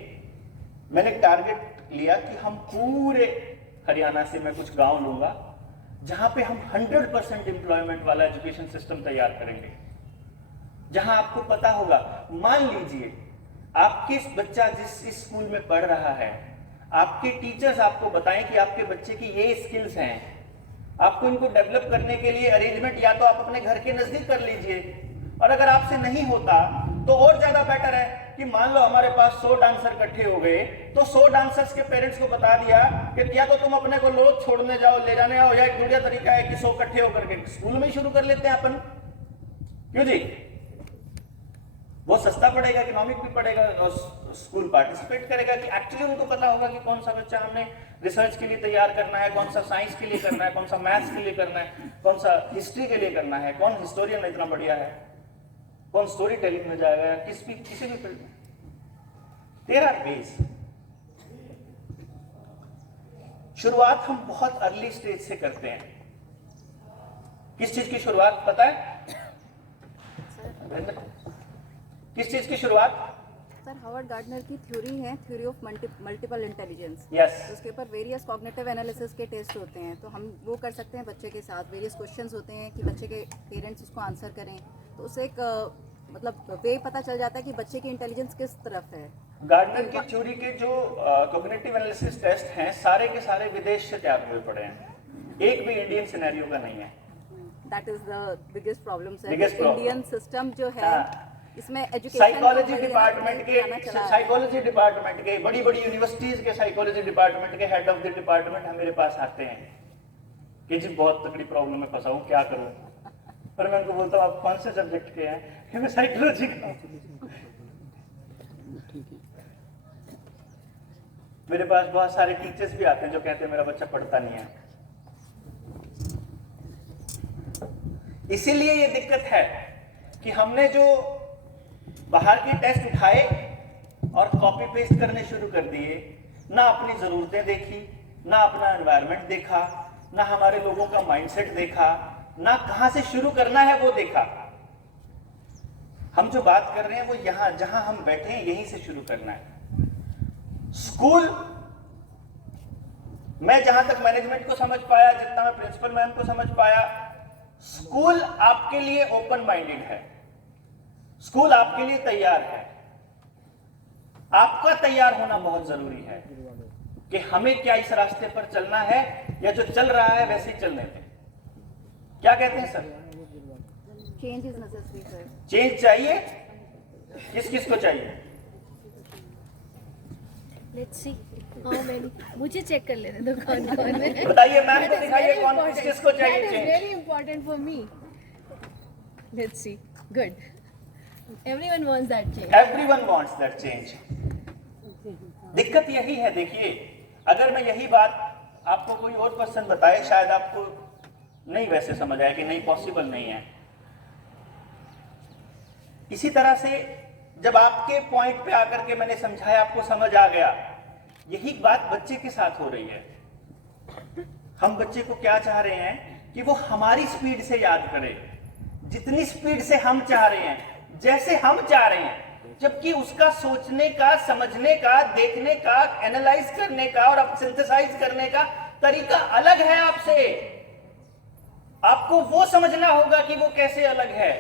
मैंने टारगेट लिया कि हम पूरे हरियाणा से मैं कुछ गांव लूंगा जहां पे हम 100% एम्प्लॉयमेंट वाला एजुकेशन सिस्टम तैयार करेंगे। जहां आपको पता होगा, मान लीजिए आपके बच्चा जिस स्कूल में पढ़ रहा है, आपके टीचर्स आपको बताएं कि आपके बच्चे की ये स्किल्स हैं, आपको इनको डेवलप करने के लिए अरेंजमेंट या तो आप अपने घर के नजदीक कर लीजिए, और अगर आपसे नहीं होता तो और ज्यादा बेटर है कि मान लो हमारे पास 100 डांसर इकट्ठे हो गए, तो 100 डांसर्स के पेरेंट्स को बता दिया कि या तो तुम अपने को लो छोड़ने जाओ, ले जाने आओ, या एक बढ़िया तरीका है कि 100 इकट्ठे होकर के स्कूल में ही शुरू कर लेते हैं अपन। क्यों जी? वो सस्ता पड़ेगा, इकोनॉमिक भी पड़ेगा, और स्कूल पार्टिसिपेट करेगा कि एक्चुअली उनको पता होगा कि कौन सा बच्चा हमने रिसर्च के लिए तैयार करना है, कौन सा साइंस के लिए करना है, कौन सा मैथ्स के लिए करना है, कौन सा हिस्ट्री के लिए करना है, कौन हिस्टोरियन इतना बढ़िया है, कौन स्टोरी टेलिंग में जाएगा, किसी भी फील्ड में। There are ways. शुरुआत हम बहुत अर्ली स्टेज से करते हैं। किस चीज की शुरुआत पता है? किस चीज की शुरुआत? सर हावर्ड गार्डनर की थ्योरी है, theory of multiple intelligence. Yes. उसके ऊपर वेरियस कॉग्निटिव एनालिसिस के टेस्ट होते हैं, तो हम वो कर सकते हैं बच्चे के साथ। वेरियस क्वेश्चंस होते हैं कि बच्चे के पेरेंट्स उसको आंसर करें, तो उससे एक मतलब वे पता चल जाता है कि बच्चे की इंटेलिजेंस किस तरफ है। गार्डनर की थ्योरी के जो कॉग्निटिव एनालिसिस टेस्ट हैं सारे के सारे विदेश से तैयार हुए पड़े हैं, एक भी इंडियन सिनेरियो का नहीं है। That is the biggest problem sir. Biggest problem. Indian system जो है इसमें एजुकेशन साइकोलॉजी डिपार्टमेंट के बड़ी बड़ी यूनिवर्सिटीज के साइकोलॉजी डिपार्टमेंट के हेड ऑफ द डिपार्टमेंट मेरे पास आते हैं कि जी बहुत तगड़ी प्रॉब्लम में फंसा हूं, क्या करूं? पर मैं उनको बोलता हूं आप कौन से सब्जेक्ट के हैं? कि मैं साइकोलॉजी का हूं। मेरे पास बहुत सारे टीचर्स भी आते हैं जो कहते हैं मेरा बच्चा पढ़ता नहीं है। इसीलिए ये दिक्कत है कि हमने जो बाहर के टेस्ट उठाए और कॉपी पेस्ट करने शुरू कर दिए, ना अपनी जरूरतें देखी, ना अपना एनवायरनमेंट देखा, ना हमारे लोगों का माइंडसेट देखा, ना कहां से शुरू करना है वो देखा। हम जो बात कर रहे हैं वो यहां जहां हम बैठे हैं यहीं से शुरू करना है। स्कूल, मैं जहां तक मैनेजमेंट को समझ पाया, जितना मैं प्रिंसिपल मैम को समझ पाया, स्कूल आपके लिए ओपन माइंडेड है, स्कूल आपके लिए तैयार है। आपका तैयार होना बहुत जरूरी है कि हमें क्या इस रास्ते पर चलना है या जो चल रहा है वैसे ही चलने दें। क्या कहते हैं sir? Change is necessary sir. Change चाहिए? किस किस को चाहिए? Let's see how many. मुझे चेक कर लेने दो कौन कौन है। बताइए मैम को That is दिखाइए very कौन important. किस किस को चाहिए That is change. very important for me. Let's see. Good. Everyone wants that change. Everyone wants that change. दिक्कत यही है, देखिए अगर मैं यही बात आपको कोई और पर्सन बताए शायद आपको नहीं वैसे समझ आए कि नहीं पॉसिबल नहीं है। इसी तरह से जब आपके पॉइंट पे आकर के मैंने समझाया, आपको समझ आ गया, यही बात बच्चे के साथ हो रही है। हम बच्चे को क्या चाह रहे हैं कि वो हमारी स्पीड से याद करे, जितनी स्पीड से हम चाह रहे हैं, जैसे हम चाह रहे हैं, जबकि उसका सोचने का, समझने का, देखने का, एनालाइज करने का और अब सिंथेसाइज करने का तरीका अलग है आपसे। आपको वो समझना होगा कि वो कैसे अलग है,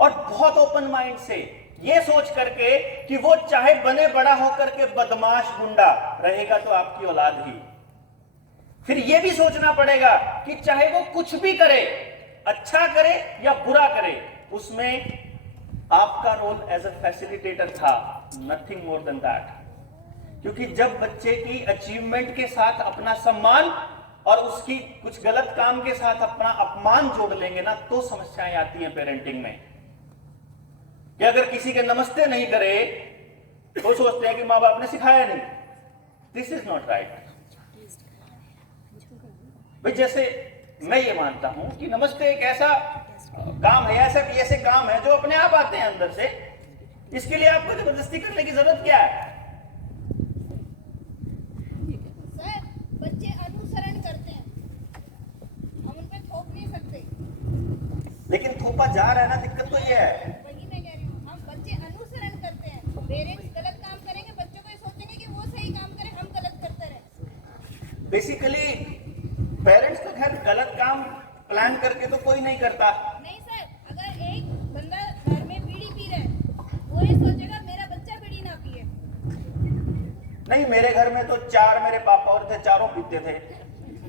और बहुत ओपन माइंड से ये सोच करके कि वो चाहे बने बड़ा होकर के बदमाश गुंडा रहेगा तो आपकी औलाद ही। फिर ये भी सोचना पड़ेगा कि चाहे वो कुछ भी करे, अच्छा करे या बुरा करे, उसमें आपका रोल एज अ फैसिलिटेटर था, नथिंग मोर देन दैट। क्योंकि जब बच्चे की अचीवमेंट के साथ अपना सम्मान और उसकी कुछ गलत काम के साथ अपना अपमान जोड़ लेंगे ना, तो समस्याएं आती हैं पेरेंटिंग में। कि अगर किसी के नमस्ते नहीं करे तो सोचते हैं कि माँ बाप ने सिखाया नहीं। दिस इज नॉट राइट भाई। जैसे मैं ये मानता हूं कि नमस्ते एक ऐसा काम है, ऐसे काम है जो अपने आप आते हैं अंदर से, इसके लिए आपको जबरदस्ती करने की जरूरत क्या है? सर बच्चे अनुसरण करते हैं, हम उन पे थोप नहीं सकते। लेकिन थोपा जा रहा है ना, दिक्कत तो ये है। वही मैं कह रही हूँ, हम बच्चे अनुसरण करते हैं। पेरेंट्स गलत काम करेंगे, बच्चों को ये सोचेंगे कि वो सही काम करें, हम गलत करते रहे। बेसिकली पेरेंट्स तो खैर गलत काम प्लान करके तो कोई नहीं करता। नहीं सर, अगर एक बंदा घर में बीड़ी पी रहा है, वो ये सोचेगा मेरा बच्चा बीड़ी ना पिए। नहीं, मेरे घर में तो 4 मेरे पापा और थे, चारों पीते थे।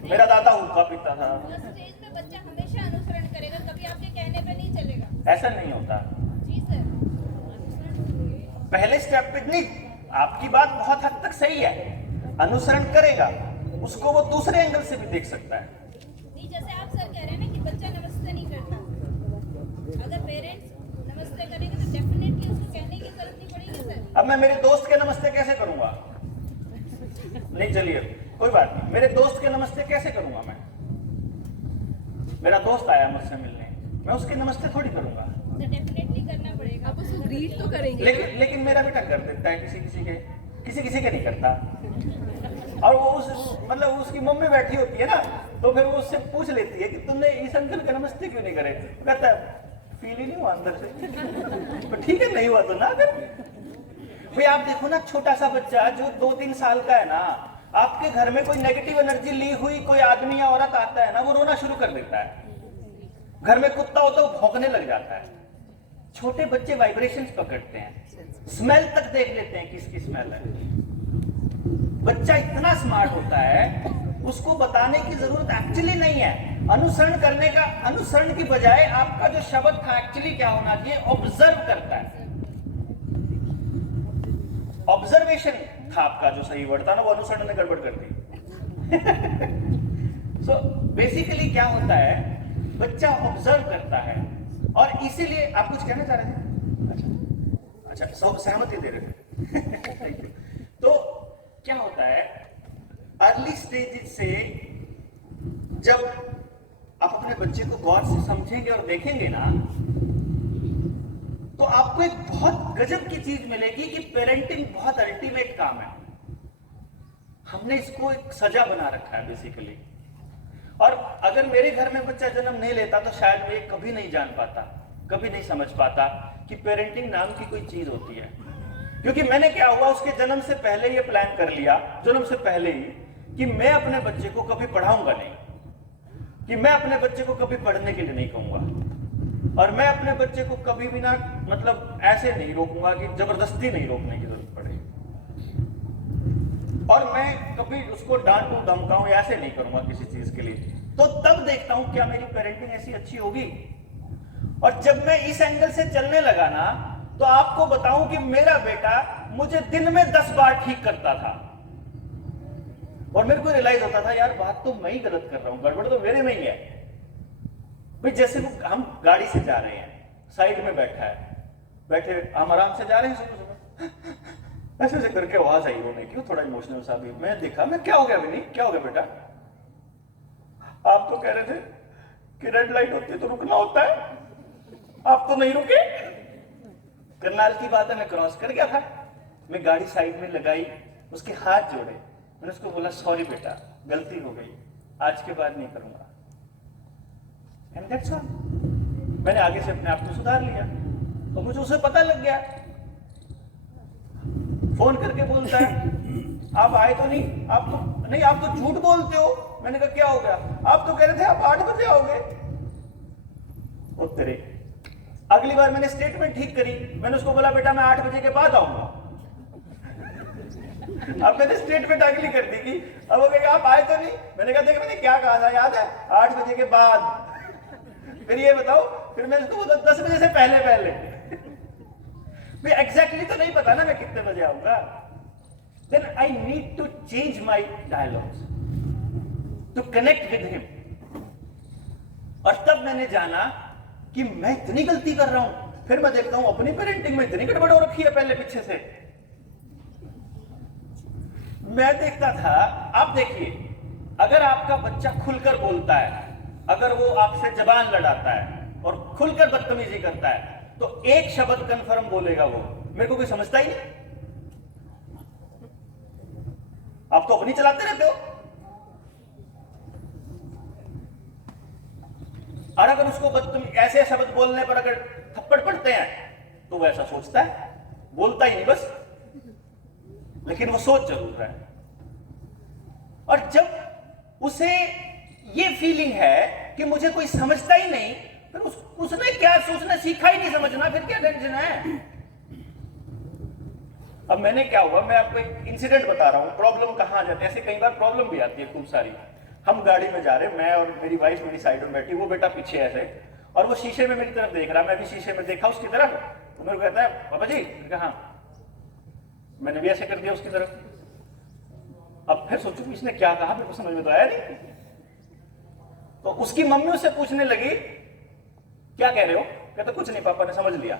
मेरा दादा हुक्का पीता था। उस स्टेज पे बच्चा हमेशा अनुसरण करेगा, कभी आपके कहने पे नहीं चलेगा। ऐसा नहीं होता। जी सर। पहले स्टेप पे नहीं, आपकी बात बहुत हद तक सही है, अनुसरण करेगा, उसको वो दूसरे एंगल से भी देख सकता है। नहीं, जैसे आप सर कह रहे हैं ना कि बच्चा नमस्ते नहीं करता, अगर पेरेंट्स नमस्ते करेंगे तो डेफिनेटली उसको कहने की जरूरत नहीं पड़ेगी सर। अब मैं मेरे दोस्त के नमस्ते कैसे करूंगा? नहीं, चलिए कोई बात नहीं, मेरे दोस्त के नमस्ते कैसे करूंगा मैं? मेरा दोस्त आया मुझसे मिलने, मैं उसके नमस्ते थोड़ी करूंगा। तो डेफिनेटली करना पड़ेगा। आप उसको ग्रीट तो करेंगे। लेकिन मेरा बेटा कर देता है, किसी के नहीं करता। और वो मतलब उसकी मम्मी बैठी होती है ना, तो फिर वो उससे पूछ लेती है कि तुमने इस अंकल का नमस्ते क्यों नहीं करे? तो कहता है फील ही नहीं हुआ अंदर से। तो ठीक है, नहीं हुआ तो ना कर। भाई आप देखो ना, छोटा सा बच्चा जो 2-3 साल का है ना, आपके घर में कोई नेगेटिव एनर्जी ली हुई कोई आदमी या औरत आता है ना, वो रोना शुरू कर देता है। घर में कुत्ता होता है वो भौंकने लग जाता है। छोटे बच्चे वाइब्रेशंस पकड़ते हैं, स्मेल तक देख लेते हैं किसकी स्मेल है। बच्चा इतना स्मार्ट होता है, उसको बताने की जरूरत एक्चुअली नहीं है। अनुसरण की बजाय आपका जो शब्द था एक्चुअली क्या होना चाहिए? ऑब्जर्व करता है। ऑब्जर्वेशन था आपका जो सही वर्ड था ना, वो अनुसरण ने गड़बड़ कर दी। सो बेसिकली क्या होता है, बच्चा ऑब्जर्व करता है, और इसीलिए आप कुछ कहना चाह रहे थे? अच्छा, सहमति दे रहे थे। Thank you. तो क्या होता है, अर्ली स्टेज से जब आप अपने बच्चे को गौर से समझेंगे और देखेंगे ना, तो आपको एक बहुत गजब की चीज मिलेगी कि पेरेंटिंग बहुत अल्टीमेट काम है। हमने इसको एक सजा बना रखा है बेसिकली। और अगर मेरे घर में बच्चा जन्म नहीं लेता तो शायद मैं कभी नहीं जान पाता, कभी नहीं समझ पाता कि पेरेंटिंग नाम की कोई चीज होती है। क्योंकि मैंने क्या हुआ, उसके जन्म से पहले ये प्लान कर लिया, जन्म से पहले ही, कि मैं अपने बच्चे को कभी पढ़ाऊंगा नहीं, कि मैं अपने बच्चे को कभी पढ़ने के लिए नहीं कहूंगा, और मैं अपने बच्चे को कभी भी ना मतलब ऐसे नहीं रोकूंगा कि जबरदस्ती नहीं रोकने की जरूरत पड़े, और मैं कभी उसको डांटूं धमकाऊं ऐसे नहीं करूंगा किसी चीज के लिए। तो तब देखता हूं क्या मेरी पेरेंटिंग ऐसी अच्छी होगी। और जब मैं इस एंगल से चलने लगा ना, तो आपको बताऊं कि मेरा बेटा मुझे दिन में 10 बार ठीक करता था, और मेरे को रियलाइज होता था यार बात तो मैं ही गलत कर रहा हूं, गड़बड़ तो मेरे में ही है। भाई जैसे हम गाड़ी से जा रहे हैं, साइड में बैठा है, बैठे हम आराम से जा रहे हैं, सुबह ऐसे ऐसे करके आवाज आई रोने की, थोड़ा इमोशनल सा भी। मैं देखा, मैं क्या हो गया विनी, क्या हो गया बेटा? आप तो कह रहे थे कि रेड लाइट होती है तो रुकना होता है, आप तो नहीं रुके। करनाल की बात है, मैं क्रॉस कर गया था, मैं गाड़ी साइड में लगाई, उसके हाथ जोड़े, मैंने उसको बोला सॉरी बेटा, गलती हो गई, आज के बाद नहीं करूंगा। And that's all. मैंने आगे से अपने आप को सुधार लिया, तो मुझे उसे पता लग गया। फोन करके बोलता है आप आए तो नहीं, आप तो झूठ बोलते हो। मैंने कहा क्या हो गया? आप तो कह रहे थे आप 8 बजे आओगे। ओ तेरे, अगली बार मैंने स्टेटमेंट ठीक करी, मैंने उसको बोला बेटा मैं 8 बजे के बाद आऊंगा। अब मैंने स्टेटमेंट अगली कर दी कि अब वो कहेगा आप आए तो नहीं। मैंने कहा देख मैंने क्या कहा था याद है? 8 बजे के बाद। फिर ये बताओ, फिर मैं उसको बोला 10 बजे से पहले। एग्जैक्टली तो नहीं पता ना मैं कितने बजे आऊंगा। Then I need to change my dialogues to connect with him. और तब मैंने जाना कि मैं इतनी गलती कर रहा हूं। फिर मैं देखता हूं अपनी पेरेंटिंग में इतनी गड़बड़ हो रखी है पहले पीछे से। मैं देखता था, आप देखिए, अगर आपका बच्चा खुलकर बोलता है, अगर वो आपसे जबान लड़ाता है और खुलकर बदतमीजी करता है, तो एक शब्द कंफर्म बोलेगा वो, मेरे को कोई समझता ही नहीं। आप तो अपनी चलाते रहते हो। और अगर उसको ऐसे शब्द बोलने पर अगर थप्पड़ पड़ते हैं तो वो ऐसा सोचता है, बोलता ही नहीं बस, लेकिन वो सोच जरूर रहा है। और जब उसे ये फीलिंग है कि मुझे कोई समझता ही नहीं, फिर उसने क्या सोचना सीखा ही नहीं समझना, फिर क्या टेंशन है। अब मैंने क्या हुआ, मैं आपको एक इंसिडेंट बता रहा हूं, प्रॉब्लम कहां आ जाती है। ऐसे कई बार प्रॉब्लम भी आती है खूब सारी। हम गाड़ी में जा रहे, मैं और मेरी वाइफ मेरी साइड में बैठी, वो बेटा पीछे ऐसे, और वो शीशे में मेरी तरफ देख रहा, मैं भी शीशे में देखा उसकी तरफ, तो मेरे को कहता है पापा जी, मैंने कहा हाँ, मैंने भी ऐसे कर दिया उसकी तरफ। अब फिर सोचू इसने क्या कहा, मेरे को समझ में तो आया नहीं। तो उसकी मम्मी उससे पूछने लगी क्या कह रहे हो, कहता कुछ नहीं पापा ने समझ लिया,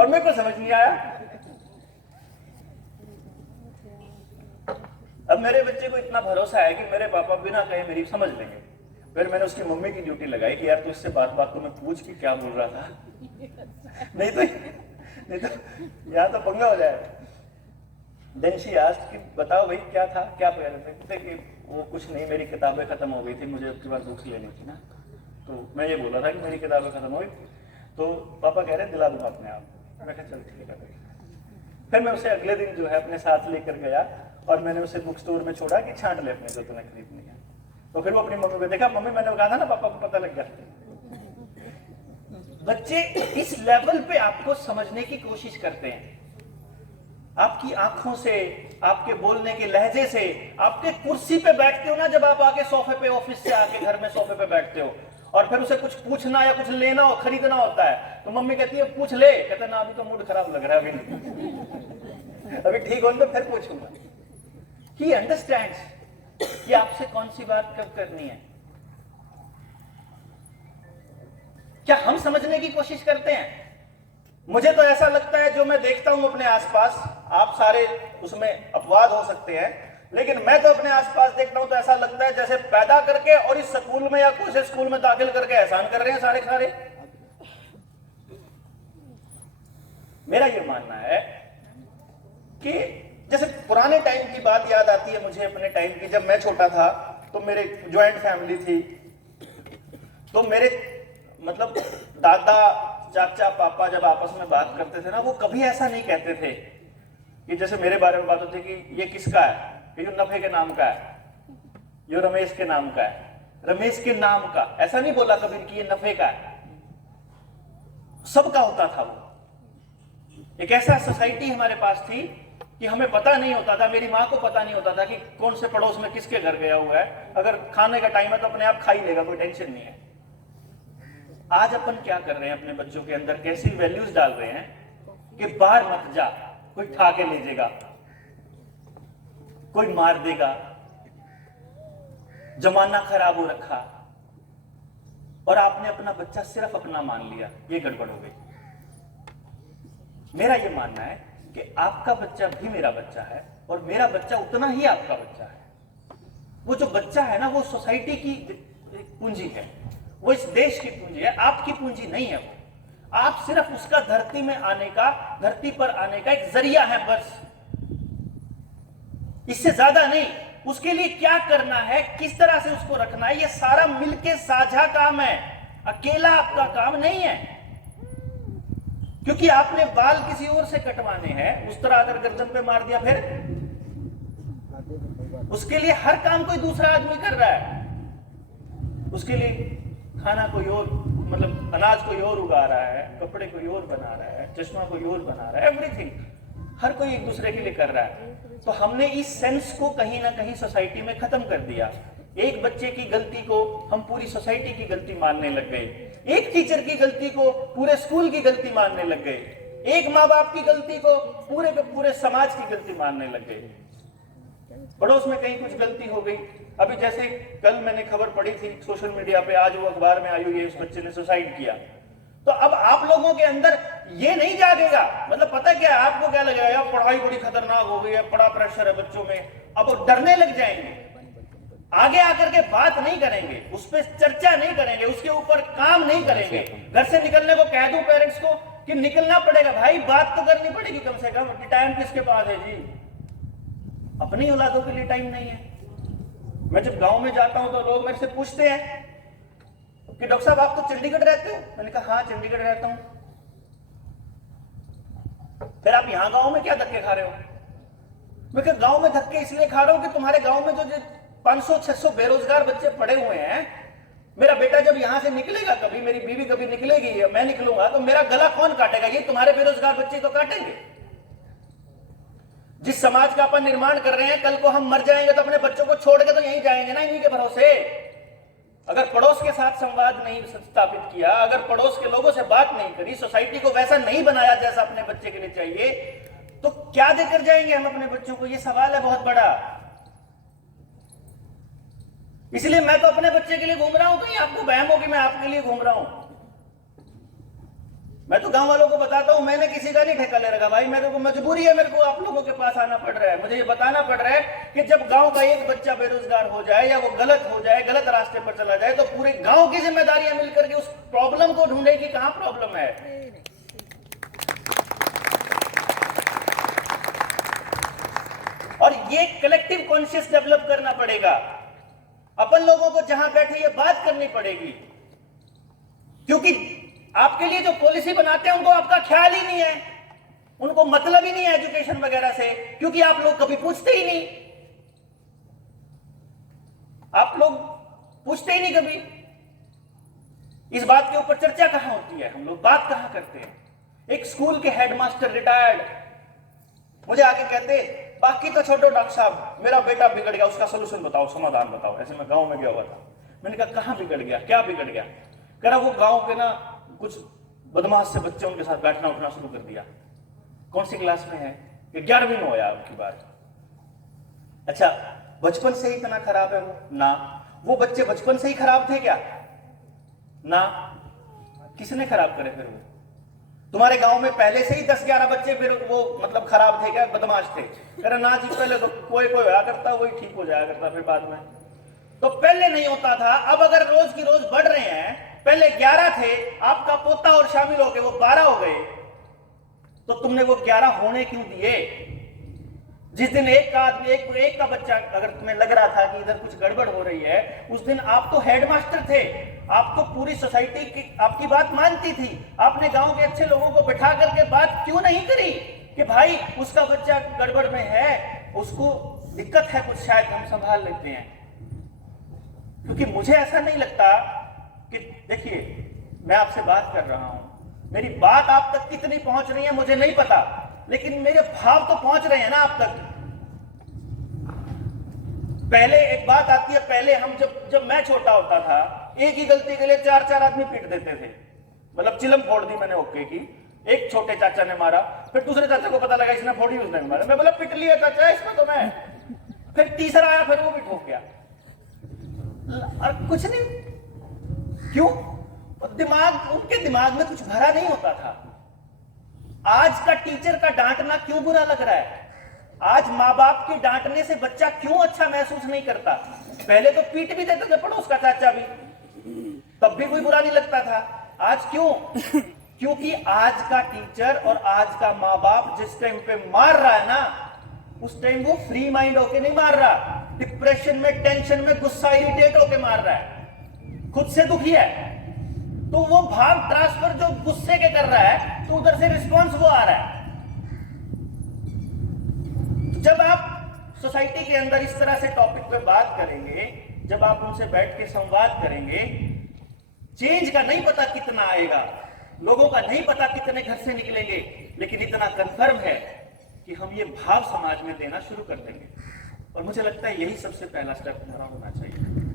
और मेरे को समझ नहीं आया। अब मेरे बच्चे को इतना भरोसा है कि मेरे पापा बिना कहे मेरी समझ लेंगे। फिर मैंने उसकी मम्मी की ड्यूटी लगाई कि यार तू इससे बात बात को मैं पूछ कि क्या बोल रहा था, नहीं तो यहाँ तो पंगा हो जाएगा। देन शी आस्क्ड कि बताओ भाई क्या था, क्या कह रहे थे कि वो कुछ नहीं, मेरी किताबें खत्म हो गई थी, मुझे उसके बाद बुक्स लेनी थी ना, तो मैं ये बोला था कि मेरी किताबें खत्म हो गई, तो पापा कह रहे हैं दिला दूंगा अपने आप। मैं कहा चल ठीक है। फिर मैं उसे अगले दिन जो है अपने साथ लेकर गया और मैंने उसे बुक स्टोर में छोड़ा कि छांट ले अपने जो तुम्हें खरीदनी है। तो फिर वो अपनी मम्मी को देखा, मम्मी मैंने कहा था ना पापा को पता लग गया। बच्चे इस लेवल पे आपको समझने की कोशिश करते हैं, आपकी आंखों से, आपके बोलने के लहजे से, आपके कुर्सी पे बैठते हो ना, जब आप आके सोफे पे, ऑफिस से आके घर में सोफे पे बैठते हो और फिर उसे कुछ पूछना या कुछ लेना हो, खरीदना होता है, तो मम्मी कहती है पूछ ले, कहता ना अभी तो मूड खराब लग रहा है, अभी ठीक हो तो फिर पूछूंगा। ही अंडरस्टैंड्स कि आपसे कौन सी बात कब करनी है। क्या हम समझने की कोशिश करते हैं? मुझे तो ऐसा लगता है, जो मैं देखता हूं अपने आसपास, आप सारे उसमें अपवाद हो सकते हैं, लेकिन मैं तो अपने आसपास देखता हूं तो ऐसा लगता है जैसे पैदा करके और इस स्कूल में या कुछ स्कूल में दाखिल करके एहसान कर रहे हैं सारे सारे। मेरा ये मानना है कि जैसे पुराने टाइम की बात याद आती है मुझे, अपने टाइम की, जब मैं छोटा था तो मेरे ज्वाइंट फैमिली थी, तो मेरे मतलब दादा चाचा पापा जब आपस में बात करते थे ना, वो कभी ऐसा नहीं कहते थे कि जैसे मेरे बारे में बात होती कि ये किसका है, ये नफे के नाम का है, ये रमेश के नाम का है, रमेश के नाम का, ऐसा नहीं बोला कभी कि ये नफे का है। सबका होता था वो। एक ऐसा सोसाइटी हमारे पास थी कि हमें पता नहीं होता था, मेरी माँ को पता नहीं होता था कि कौन से पड़ोस में किसके घर गया हुआ है, अगर खाने का टाइम है तो अपने आप खा ही लेगा, कोई टेंशन नहीं है। आज अपन क्या कर रहे हैं, अपने बच्चों के अंदर कैसी वैल्यूज डाल रहे हैं कि बाहर मत जा, कोई ठा के ले जाएगा, कोई मार देगा, जमाना खराब हो रखा, और आपने अपना बच्चा सिर्फ अपना मान लिया, ये गड़बड़ हो गई। मेरा ये मानना है कि आपका बच्चा भी मेरा बच्चा है और मेरा बच्चा उतना ही आपका बच्चा है। वो जो बच्चा है ना, वो सोसाइटी की पूंजी है, वो इस देश की पूंजी है, आपकी पूंजी नहीं है वो। आप सिर्फ उसका धरती में आने का, धरती पर आने का एक जरिया है बस, इससे ज्यादा नहीं। उसके लिए क्या करना है, किस तरह से उसको रखना है, ये सारा मिलके साझा काम है, अकेला आपका काम नहीं है। क्योंकि आपने बाल किसी और से कटवाने हैं, उस तरह अगर गर्दन पे मार दिया, फिर उसके लिए हर काम कोई दूसरा आदमी कर रहा है। उसके लिए खाना कोई और, मतलब अनाज कोई और उगा रहा है, कपड़े कोई और बना रहा है, चश्मा कोई और बना रहा है, एवरीथिंग हर कोई एक दूसरे के लिए कर रहा है। तो हमने इस सेंस को कहीं ना कहीं सोसाइटी में खत्म कर दिया। एक बच्चे की गलती को हम पूरी सोसाइटी की गलती मानने लग गए, एक टीचर की गलती को पूरे स्कूल की गलती मानने लग गए, एक माँ बाप की गलती को पूरे के पूरे समाज की गलती मानने लग गए। पड़ोस में कहीं कुछ गलती हो गई, अभी जैसे कल मैंने खबर पढ़ी थी सोशल मीडिया पे, आज वो अखबार में आई हुई है, उस बच्चे ने सुसाइड किया। तो अब आप लोगों के अंदर ये नहीं जागेगा, मतलब पता क्या है आपको, क्या लगेगा यार पढ़ाई बड़ी खतरनाक हो गई है, बड़ा प्रेशर है बच्चों में, अब वो डरने लग जाएंगे, आगे आकर के बात नहीं करेंगे, उस पर चर्चा नहीं करेंगे, उसके ऊपर काम नहीं करेंगे। घर से निकलने को कह दूं पेरेंट्स को कि निकलना पड़ेगा भाई, बात तो करनी पड़ेगी कम से कम। टाइम किसके पास है जी, अपनी औलादों के लिए टाइम नहीं है। मैं जब गांव में जाता हूं तो लोग मेरे से पूछते हैं कि डॉक्टर साहब आप तो चंडीगढ़ रहते हो, मैंने कहा हाँ चंडीगढ़ रहता हूं। फिर आप यहां गांव में क्या धक्के खा रहे हो? मैं कहा गांव में धक्के इसलिए खा रहा हूं कि तुम्हारे गांव में जो 500-600 बेरोजगार बच्चे पड़े हुए हैं, मेरा बेटा जब यहां से निकलेगा, कभी मेरी बीवी कभी निकलेगी, मैं निकलूंगा, तो मेरा गला कौन काटेगा? ये तुम्हारे बेरोजगार बच्चे तो काटेंगे। जिस समाज का अपन निर्माण कर रहे हैं, कल को हम मर जाएंगे तो अपने बच्चों को छोड़ के तो यहीं जाएंगे ना, इन्हीं के भरोसे। अगर पड़ोस के साथ संवाद नहीं स्थापित किया, अगर पड़ोस के लोगों से बात नहीं करी, सोसाइटी को वैसा नहीं बनाया जैसा अपने बच्चे के लिए चाहिए, तो क्या देकर जाएंगे हम अपने बच्चों को? ये सवाल है बहुत बड़ा। इसलिए मैं तो अपने बच्चे के लिए घूम रहा हूं, कहीं आपको वहम हो कि मैं आपके लिए घूम रहा हूं। मैं तो गांव वालों को बताता हूं, मैंने किसी का नहीं ठेका ले रखा भाई, मेरे को मजबूरी है, मेरे को आप लोगों के पास आना पड़ रहा है, मुझे ये बताना पड़ रहा है कि जब गांव का एक बच्चा बेरोजगार हो जाए या वो गलत हो जाए, गलत रास्ते पर चला जाए, तो पूरे गांव की जिम्मेदारियां मिलकर के उस प्रॉब्लम को ढूंढे कि कहां प्रॉब्लम है। और ये कलेक्टिव कॉन्शियस डेवलप करना पड़ेगा। अपन लोगों को जहां बैठे ये बात करनी पड़ेगी, क्योंकि आपके लिए जो पॉलिसी बनाते हैं उनको आपका ख्याल ही नहीं है, उनको मतलब ही नहीं है एजुकेशन वगैरह से, क्योंकि आप लोग कभी पूछते ही नहीं, आप लोग पूछते ही नहीं कभी। इस बात के ऊपर चर्चा कहां होती है, हम लोग बात कहां करते हैं। एक स्कूल के हेडमास्टर रिटायर्ड मुझे आके कहते, बाकी तो छोड़ो डॉक्टर साहब, मेरा बेटा बिगड़ गया, उसका सोल्यूशन बताओ, समाधान बताओ। ऐसे मैं गांव में गया हुआ था, मैंने कहा कहां बिगड़ गया, क्या बिगड़ गया? कह रहा वो गांव के ना कुछ बदमाश से बच्चे उनके साथ बैठना उठना शुरू कर दिया। कौन सी क्लास में है? 11वीं में होया उनकी बात। अच्छा, बचपन से ही इतना खराब है वो? ना, वो बच्चे बचपन से ही खराब थे क्या? ना, किसने खराब करे फिर? वो तुम्हारे गांव में पहले से ही 10-11 बच्चे फिर वो मतलब खराब थे क्या, बदमाश थे? कह रहा ना जी, पहले तो कोई होया करता, वही ठीक हो जाया करता, फिर बाद में तो पहले नहीं होता था। अब अगर रोज की रोज बढ़ रहे हैं, पहले 11 थे, आपका पोता और शामिल हो गए वो 12 हो गए, तो तुमने वो 11 होने क्यों दिए? जिस दिन एक का आदमी एक का बच्चा अगर तुम्हें लग रहा था कि इधर कुछ गड़बड़ हो रही है, उस दिन आप तो हेडमास्टर थे, आप तो पूरी सोसाइटी की आपकी बात मानती थी। आपने गांव के अच्छे लोगों को बिठा करके बात क्यों नहीं करी कि भाई उसका बच्चा गड़बड़ में है, उसको दिक्कत है कुछ, शायद हम संभाल लेते हैं। क्योंकि मुझे ऐसा नहीं लगता कि, देखिए मैं आपसे बात कर रहा हूं, मेरी बात आप तक कितनी पहुंच रही है मुझे नहीं पता, लेकिन मेरे भाव तो पहुंच रहे हैं ना आप तक। पहले एक बात आती है, पहले हम जब मैं छोटा होता था, एक ही गलती के लिए 4-4 आदमी पीट देते थे, मतलब चिलम फोड़ दी मैंने ओके की, एक छोटे चाचा ने मारा, फिर दूसरे चाचा को पता लगा इसने फोड़ी, उसने मारा, मैं बोला पिट लिया चाचा इसमें तो मैं, फिर तीसरा आया, फिर वो भी ठोक गया, और कुछ नहीं। क्यों? दिमाग, उनके दिमाग में कुछ भरा नहीं होता था। आज का टीचर का डांटना क्यों बुरा लग रहा है? आज माँ बाप के डांटने से बच्चा क्यों अच्छा महसूस नहीं करता? पहले तो पीट भी देते थे पड़ोस का चाचा भी, तब भी कोई बुरा नहीं लगता था। आज क्यों? क्योंकि आज का टीचर और आज का माँ बाप जिस टाइम पे मार रहा है ना, उस टाइम वो फ्री माइंड होके नहीं मार रहा, डिप्रेशन में, टेंशन में, गुस्सा, इरिटेट होके मार रहा है, खुद से दुखी है, तो वो भाव ट्रांसफर जो गुस्से के कर रहा है, तो उधर से रिस्पांस वो आ रहा है। तो जब आप सोसाइटी के अंदर इस तरह से टॉपिक पे बात करेंगे, जब आप उनसे बैठ के संवाद करेंगे, चेंज का नहीं पता कितना आएगा, लोगों का नहीं पता कितने घर से निकलेंगे, लेकिन इतना कंफर्म है कि हम ये भाव समाज में देना शुरू कर देंगे। और मुझे लगता है यही सबसे पहला स्टेप हमारा होना चाहिए।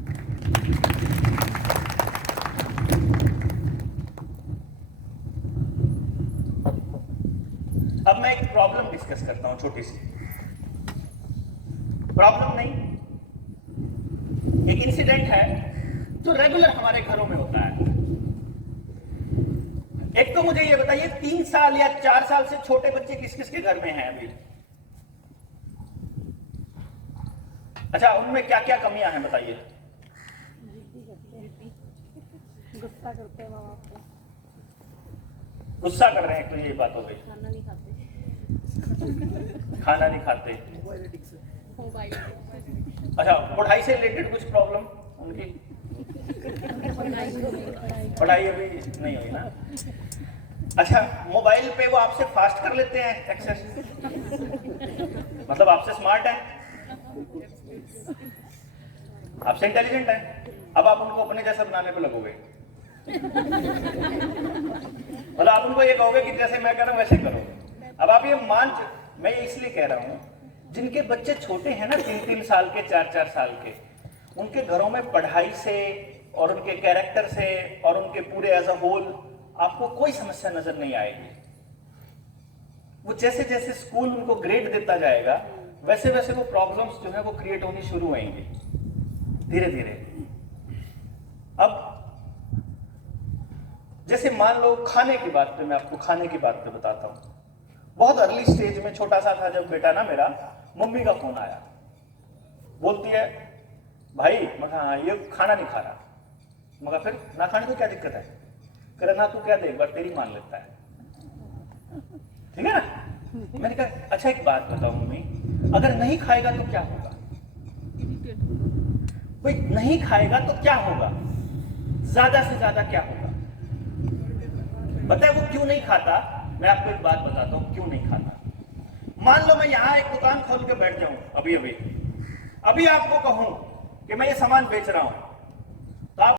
अब मैं एक प्रॉब्लम डिस्कस करता हूं, छोटी सी प्रॉब्लम नहीं, एक इंसिडेंट है जो रेगुलर हमारे घरों में होता है। एक तो मुझे ये बताइए, 3 साल या 4 साल से छोटे बच्चे किस किस के घर में हैं अभी? अच्छा, उनमें क्या क्या कमियां हैं बताइए? गुस्सा करते हैं माँ बाप को, गुस्सा कर रहे हैं, तो ये बात हो गई। खाना नहीं खाते, खाना नहीं खाते। मोबाइल, अच्छा, पढ़ाई से रिलेटेड कुछ प्रॉब्लम उनकी? पढ़ाई अभी नहीं हुई ना। अच्छा, मोबाइल पे वो आपसे फास्ट कर लेते हैं एक्सेस, मतलब आपसे स्मार्ट है, आपसे इंटेलिजेंट है, अब आप उनको अपने जैसा बनाने पे लगोगे। मतलब आप उनको ये कहोगे कि जैसे मैं कर रहा हूं वैसे करो। अब आप ये मैं इसलिए कह रहा हूं, जिनके बच्चे छोटे हैं ना, 3-3 साल के, 4-4 साल के, उनके घरों में पढ़ाई से, और उनके कैरेक्टर से और उनके पूरे एज अ होल आपको कोई समस्या नजर नहीं आएगी। वो जैसे जैसे स्कूल उनको ग्रेड देता जाएगा वैसे वैसे वो प्रॉब्लम्स जो है वो क्रिएट होनी शुरू होंगी धीरे धीरे। अब जैसे मान लो खाने की बात पे, मैं आपको खाने की बात पे बताता हूं। बहुत अर्ली स्टेज में छोटा सा था जब बेटा ना मेरा, मम्मी का फोन आया, बोलती है भाई मगर हाँ ये खाना नहीं खा रहा। मगर फिर ना खाने को क्या दिक्कत है? कह रहा ना तू क्या दे, एक बार तेरी मान लेता है, ठीक है ना। मैंने कहा अच्छा एक बात बताओ मम्मी, अगर नहीं खाएगा तो क्या होगा? भाई नहीं खाएगा तो क्या होगा? ज्यादा से ज्यादा क्या होगा? पता है वो क्यों नहीं खाता? मैं आपको एक बात बताता हूं क्यों नहीं खाता। मान लो मैं यहां एक दुकान खोल के बैठ जाऊं अभी आपको कहूं कि मैं ये सामान बेच रहा हूं,